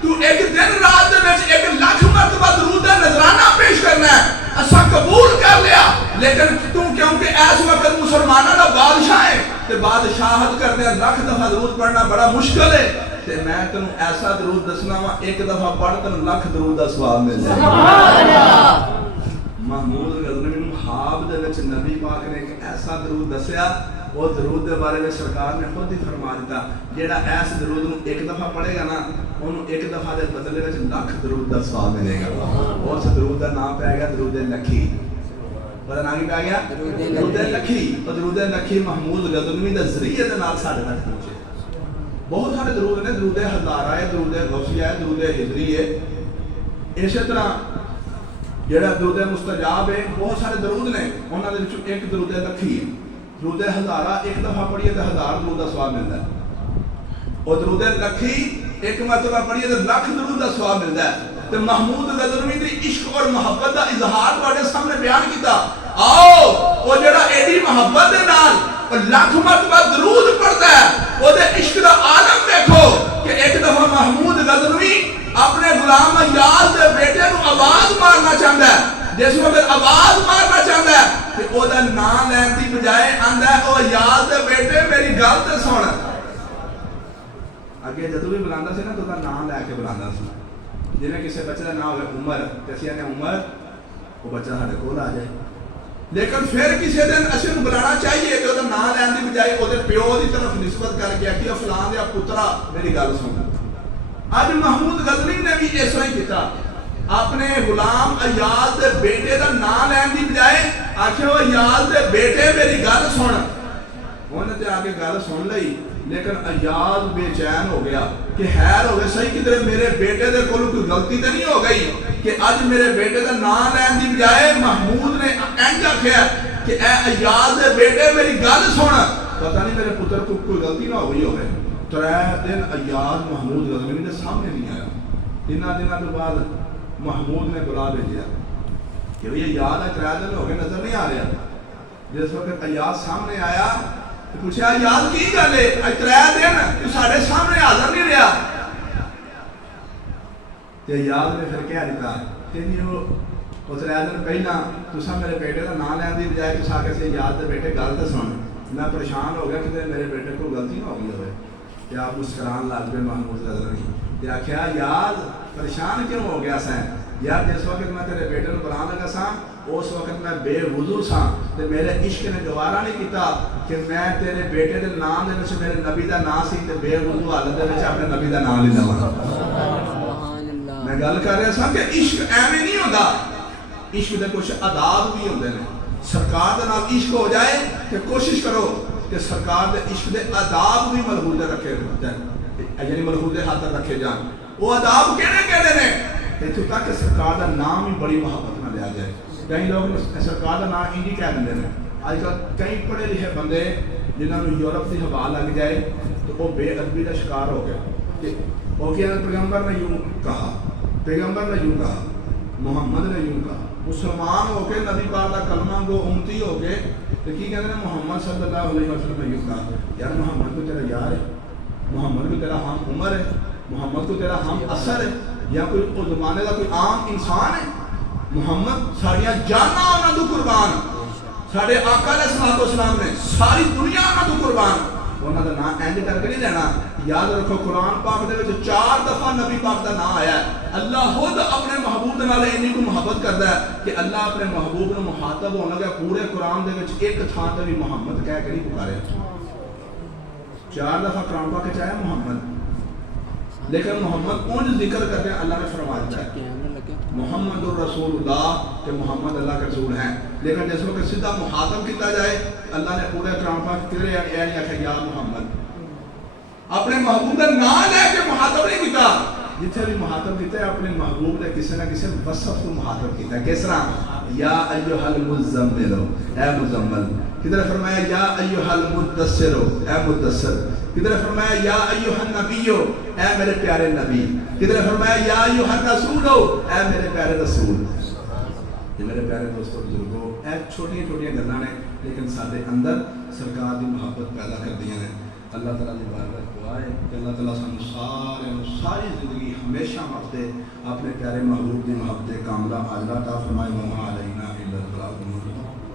تو ایک دن رات دے وچ 1,00,000 مرتبہ درود دا نذرانہ پیش کرنا ہے. اسا قبول کر لیا لیکن تو کیونکہ اس وقت مسلمانوں دا بادشاہ ہے تے بادشاہت کرنے 1,00,000 دفعہ درود پڑھنا بڑا مشکل ہے. تے میں تینوں ایسا درود دسنا وا ایک دفعہ پڑھ تینوں 1,00,000 درود دا ثواب مل جائے. سبحان اللہ. محمود غزنوی نوں خواب دے وچ نبی پاک نے ایک ایسا درود دسیا وہ درود دے بارے میں سرکار نے خود ہی فرما دیتا جیڑا ایس درود نوں ایک دفعہ پڑھے گا نا انہوں ایک دفعہ دے بدلے وچ 1,00,000 درود دا ثواب ملے گا. اس درود دا نام پے گا درود لکھی. پتہ نام کی پے گیا درود لکھی. اور درود لکھی محمود غزنوی دے ذریعے دے نال ساڈے تک پہنچے. بہت سارے درود نے. درود ہزارہ ہے, درود غوثیہ ہے, درود ہجری ہے. اسی طرح جڑا درود مستجاب ہے بہت سارے درود نے. انہاں دے وچوں ایک درود لکھی ہے. درود ہزارہ ایک دفعہ پڑھیے تو 1,000 درود کا ثواب ملتا ہے. اور درود لکھی ایک مرتبہ پڑھیے تو 1,00,000 درود کا ثواب ملتا ہے. تو محمود غزنوی دی عشق اور محبت کا اظہار تواڈے سامنے بیان کیتا. آؤ وہ جڑا ایڈی محبت دے نال 1,00,000 مرتبہ درود پڑھتا ہے وہ دے عشق دا عالم دیکھو کہ ایک دفعہ محمود غزنوی اپنے غلام ایاز دے بیٹے نو آواز مارنا چاہتا ہے. جس وقت آواز مارنا چاہتا ہے کہ او دا نام لین دی بجائے آندا ہے او ایاز دے بیٹے میری گل تے سن. اگے جدوں بھی بلاندا سی نا تو دا نام لے کے بلاندا سی. جویں کسی بچے دا نام ہوے عمر تے اسی نے عمر وہ بچہ ساڈے کول آ جائے. لیکن پھر کسی دن اسی نوں بلانا چاہیے کہ او دا نام لین دی بجائے او دے پیو دی طرف نسبت کر کے کہ فلاں دے پترا میری گل سن. اج محمود غزنوی نے بھی اس طرح کیتا. اپنے غلام ایاز دے بیٹے دا نام لین دی بجائے آکھے وہ ایاز دے بیٹے میری گل سن. انہوں نے آگے گل سن لئی لیکن ایاز بے چین ہو گیا کہ خیر ہوگئے صحیح کدھر میرے بیٹے دے کولوں کوئی غلطی تے نہیں ہو گئی کہ اج میرے بیٹے دا نام لین دی بجائے محمود نے انج آکھیا کہ اے ایاز دے بیٹے میری گل سن. پتہ نہیں میرے پتر کو کوئی غلطی نہ ہو گئی ہوگی. 3 دن ایاز محمود غزنوی دے سامنے نہیں آیا. 3 دنوں تو بعد محمود نے بلا بھیجا کہ یہ یاد ہے 3 دن ہو گئے نظر نہیں آ رہا. جس وقت ایاز سامنے آیا تو پوچھا ایاز کی گل ہے 3 دن تو ساڈے سامنے حاضر نہیں رہا. تے ایاز نے پھر کہہ دیتا کہ وہ 3 دن پہلا تساں میرے بیٹے کا نام لین دی بجائے تساں آ کے ایاز دے بیٹے گل تے سن. میں پریشان ہو گیا کہ میرے بیٹے کو غلطی نہ ہو گئی ہوئے. تے آپ مسکران لگ پے محمود غزنوی. تے آکھیا یاد پریشان کیوں ہو گیا سیں یار جس وقت میں تیرے بیٹے کو بلان لگا سا اس وقت میں بے وضو سا تے میرے عشق نے گوارا نہیں کیتا کہ میں تیرے بیٹے دے نام دے وچ میرے نبی دا نام سی تے بے وضو حالت دے وچ اپنے نبی دا نام لے لواں. میں گل کر رہا سا کہ عشق ایویں نہیں ہوندا. عشق دے کچھ آداب بھی ہوندے نے. سرکار دے نال عشق ہو جائے کہ کوشش کرو کہ سرکار دے عشق دے آداب بھی ملحوظ رکھے جائیں یعنی ملحوظ ہاتھ رکھے جان. وہ آداب کہڑے نے اتوں تک سرکار کا نام ہی بڑی محبت نہ لیا جائے. کئی لوگ سرکار کا نام انجی کہہ دیں. آج کل کئی پڑھے لکھے بندے جنہوں نے یورپ کی ہوا لگ جائے تو وہ بے ادبی کا شکار ہو گیا کہ وہ کیا پیغمبر نے یوں کہا، پیغمبر نے یوں کہا، محمد نے یوں کہا، مسلمان ہو کے نبی پاک کا کلمہ گو امتی ہو کے تو کی کہتے ہیں محمد صلی اللہ علیہ وسلم نے یوں کہا، یار محمد کو تیرا یار ہے، محمد کو تیرا ہم عمر ہے، محمد کو تیرا ہم اثر ہے، یا کوئی اس زمانے کا کوئی عام انسان ہے؟ محمد ساڑیاں جانا انہاں تو قربان، ساڑھے آقا علیہ الصلوۃ والسلام نے ساری دنیا انہاں تو قربان، انہاں دا نام اینڈ کر کے نہیں لینا۔ یاد رکھو قرآن پاک دے وچ 4 دفعہ نبی پاک دا نام آیا ہے۔ اللہ خود اپنے محبوب دے نال اینی کو محبت کردا ہے کہ اللہ اپنے محبوب نو مخاطب ہونے لگا پورے قرآن دے وچ ایک تھان تے بھی محمد کہہ کے نہیں پکارے۔ 4 دفعہ قرآن پاک وچ آیا محمد، لیکن محمد اونج ذکر کرتے ہیں اللہ نے فرما دیا ہے محمد الرسول اللہ کہ محمد اللہ کے رسول ہیں، لیکن جس وقت سیدھا مخاطب کیتا جائے اللہ نے پورے قرآن پاک تیرے اے آخر یا محمد، اپنے محبوب کا نام لے کے مخاطب نہیں کیتا، جتھے بھی مخاطب کیتا ہے اپنے محبوب نے کسی نہ کسی وصف کو مخاطب کیتا ہے۔ کس طرح؟ یا ایھا المزمل، اے مزمل، کدھر فرمایا یا ایھا المدثر، اے مدثر، کدھر فرمایا یا ایھا النبی، اے میرے پیارے نبی، کدھر فرمایا یا ایھا الرسول، اے میرے پیارے رسول۔ یہ میرے پیارے دوستوں بزرگوں، اے چھوٹی چھوٹی گلاں نے لیکن سارے اندر سرکار دی محبت پیدا کر دی ہیں۔ اللہ تعالیٰ کی بارگاہ دعا ہے کہ اللہ تعالیٰ سانو ساری زندگی ہمیشہ واسطے اپنے پیارے محبوب دی محبت کاملہ عاجلہ عطا فرمائے۔ وما علینا الا البلاغ المبین۔